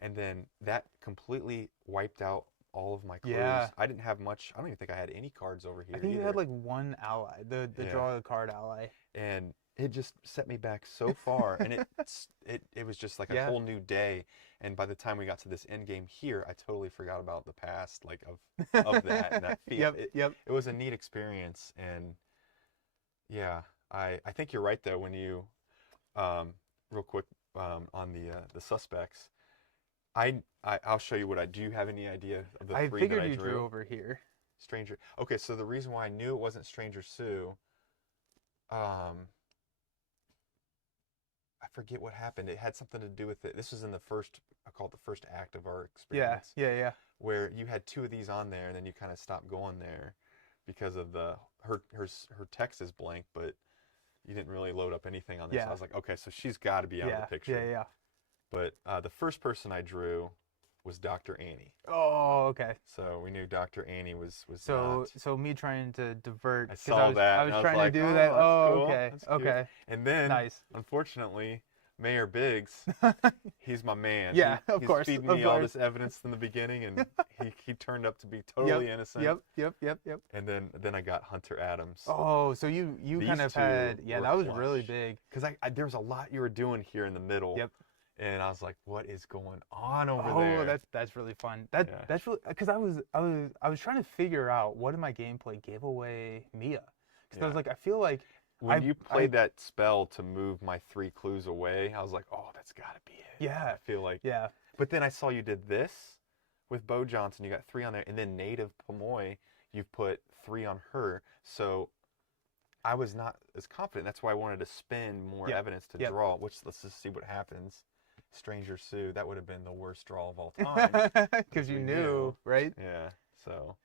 and then that completely wiped out all of my clues. Yeah. I didn't have much. I don't even think I had any cards over here. I think you either. had like one ally, the Yeah. draw a card ally. And it just set me back so far, and it was just like a Yeah. whole new day. And by the time we got to this end game here, I totally forgot about the past, like of that and that feel. Yep. It was a neat experience, and yeah, I think you're right though when you, real quick on the suspects. I'll show you what I do. You have any idea of the I 3 figured that I you drew? drew over here. Stranger. Okay, so the reason why I knew it wasn't Stranger Sue, I forget what happened. It had something to do with it. This was in the first, I call it the first act of our Yeah, experience, yeah. where you had 2 of these on there, and then you kind of stopped going there because of her text is blank, but you didn't really load up anything on this. Yeah. I was like, okay, so she's got to be out of the picture. Yeah. But the first person I drew was Dr. Annie. Oh, okay. So we knew Dr. Annie was So not. me trying to divert. I 'cause saw that. I and was I trying like, to do oh, that. that's Oh, cool. okay. That's cute. Okay. And then, Nice. unfortunately, Mayor Biggs, he's my man. Yeah, He- of he's course, feeding of me all course. this evidence in the beginning, and he turned up to be totally innocent. Yep. And then I got Hunter Adams. Oh, so you These kind of 2 had were that was really clutch. big. Because there was a lot you were doing here in the middle. Yep. And I was like, what is going on over Oh, there? that's really fun. Yeah. That's really because I was trying to figure out what in my gameplay gave away Mia because I was Yeah. like I feel like When you played that spell to move my 3 clues away, I was like, oh, that's got to be it. Yeah. I feel like. yeah But then I saw you did this with Bo Johnson. You got 3 on there. And then Native Pomoy, you've put 3 on her. So I was not as confident. That's why I wanted to spend more Yep. evidence to Yep. draw, which let's just see what happens. Stranger Sue, that would have been the worst draw of all time. because you we knew, knew. right? Yeah. So.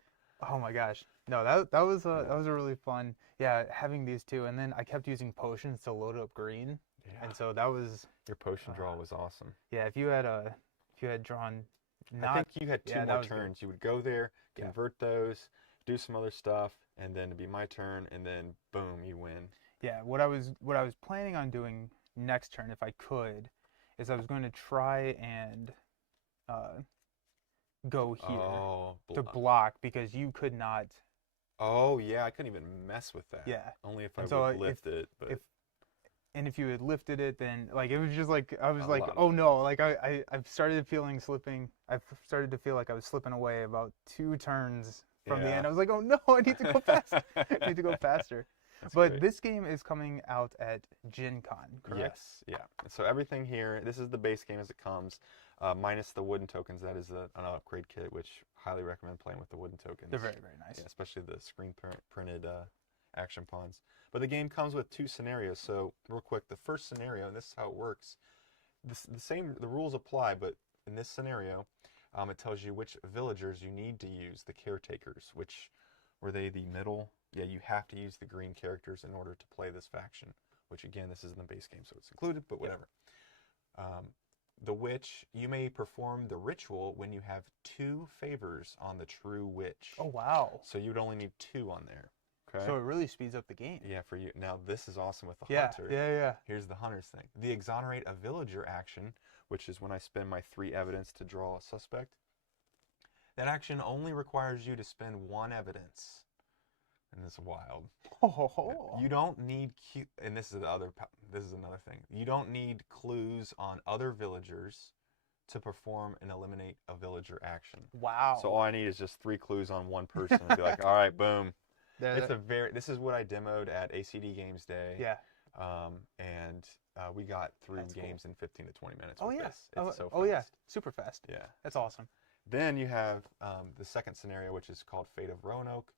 Oh my gosh. No, that was a really fun. Yeah, having these 2 and then I kept using potions to load up green. Yeah. And so that was Your potion draw was awesome. yeah, if you had drawn not I think you had 2 yeah, that more was good. turns. You would go there, Yeah. convert those, do some other stuff, and then it'd be my turn, and then boom, you win. Yeah, what I was planning on doing next turn if I could is I was going to try and go here Oh, to block because you could not. oh yeah, I couldn't even mess with that. Yeah. Only if I And so would lift it, but if you had lifted it, then like it was just like I was A like, lot of oh no, like I've started feeling slipping. I've started to feel like I was slipping away about 2 turns from the Yeah. end. I was like, oh no, I need to go faster. I need to go faster. That's But great. this game is coming out at Gen Con, correct? Yes, yeah. So everything here, this is the base game as it comes, minus the wooden tokens. That is an upgrade kit, which highly recommend playing with the wooden tokens. They're very, very nice. Yeah, especially the screen printed action pawns. But the game comes with 2 scenarios. So real quick, the first scenario, and this is how it works. The rules apply, but in this scenario, it tells you which villagers you need to use, the caretakers, which were they the middle? Yeah, you have to use the green characters in order to play this faction, which again, this is in the base game, so it's included, but whatever. The witch, you may perform the ritual when you have 2 favors on the true witch. Oh wow. So you'd only need 2 on there. Okay. So it really speeds up the game. Yeah, for you. Now this is awesome with the Yeah, hunter. yeah. Here's the hunter's thing. The exonerate a villager action, which is when I spend my 3 evidence to draw a suspect. That action only requires you to spend 1 evidence. And it's wild. Oh. You don't need and this is another thing. You don't need clues on other villagers to perform and eliminate a villager action. Wow. So all I need is just 3 clues on 1 person and be like, all right, boom. This is what I demoed at ACD Games Day. Yeah. And we got through That's games in 15 to 20 minutes. Oh with yeah. this. It's so fast. Oh yeah. Super fast. Yeah. That's awesome. Then you have the second scenario, which is called Fate of Roanoke.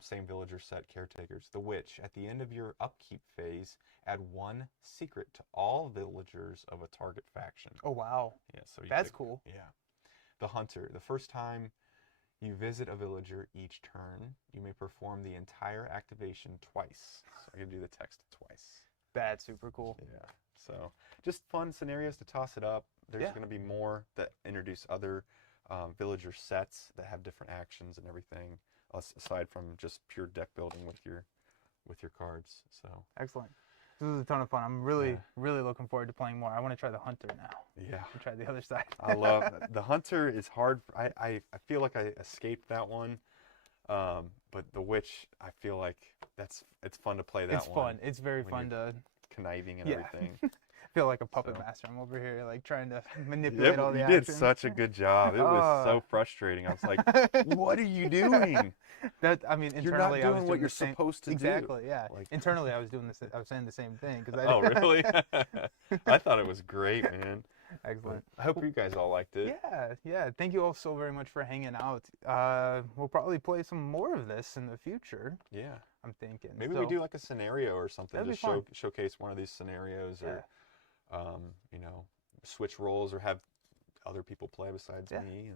Same villager set, caretakers. The witch. At the end of your upkeep phase, add 1 secret to all villagers of a target faction. Oh wow. Yeah. So That's cool. Yeah. The hunter. The first time you visit a villager each turn, you may perform the entire activation twice. So I can do the text twice. That's super cool. Yeah. So just fun scenarios to toss it up. There's Yeah. going to be more that introduce other villager sets that have different actions and everything, aside from just pure deck building with your cards. So Excellent. This was a ton of fun. I'm really looking forward to playing more. I want to try the hunter now. yeah. And try the other side. I love the hunter is hard. I feel like I escaped that one, but the witch, I feel like it's fun to play that It's one. fun. It's very when fun to conniving and Yeah. everything. feel like a puppet So- master. I'm over here like trying to manipulate all the You action. did such a good job. It was so frustrating. I was like, "What are you doing? That I mean, You're not internally I was doing doing what you're the same, supposed to do." exactly, yeah. Like- Internally, I was doing this. I was saying the same thing because I. Oh, really? I thought it was great, man. Excellent. I hope you guys all liked it. Yeah. Thank you all so very much for hanging out. We'll probably play some more of this in the future. Yeah. I'm thinking. Maybe So, we do like a scenario or something. That'd be Just fun. showcase one of these scenarios, Yeah. or switch roles, or have other people play besides Yeah. me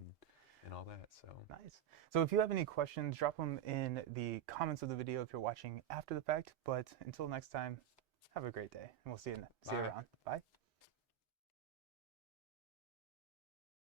and all that. So Nice. So if you have any questions, drop them in the comments of the video if you're watching after the fact. But until next time, have a great day, and we'll see you Bye. around. Bye.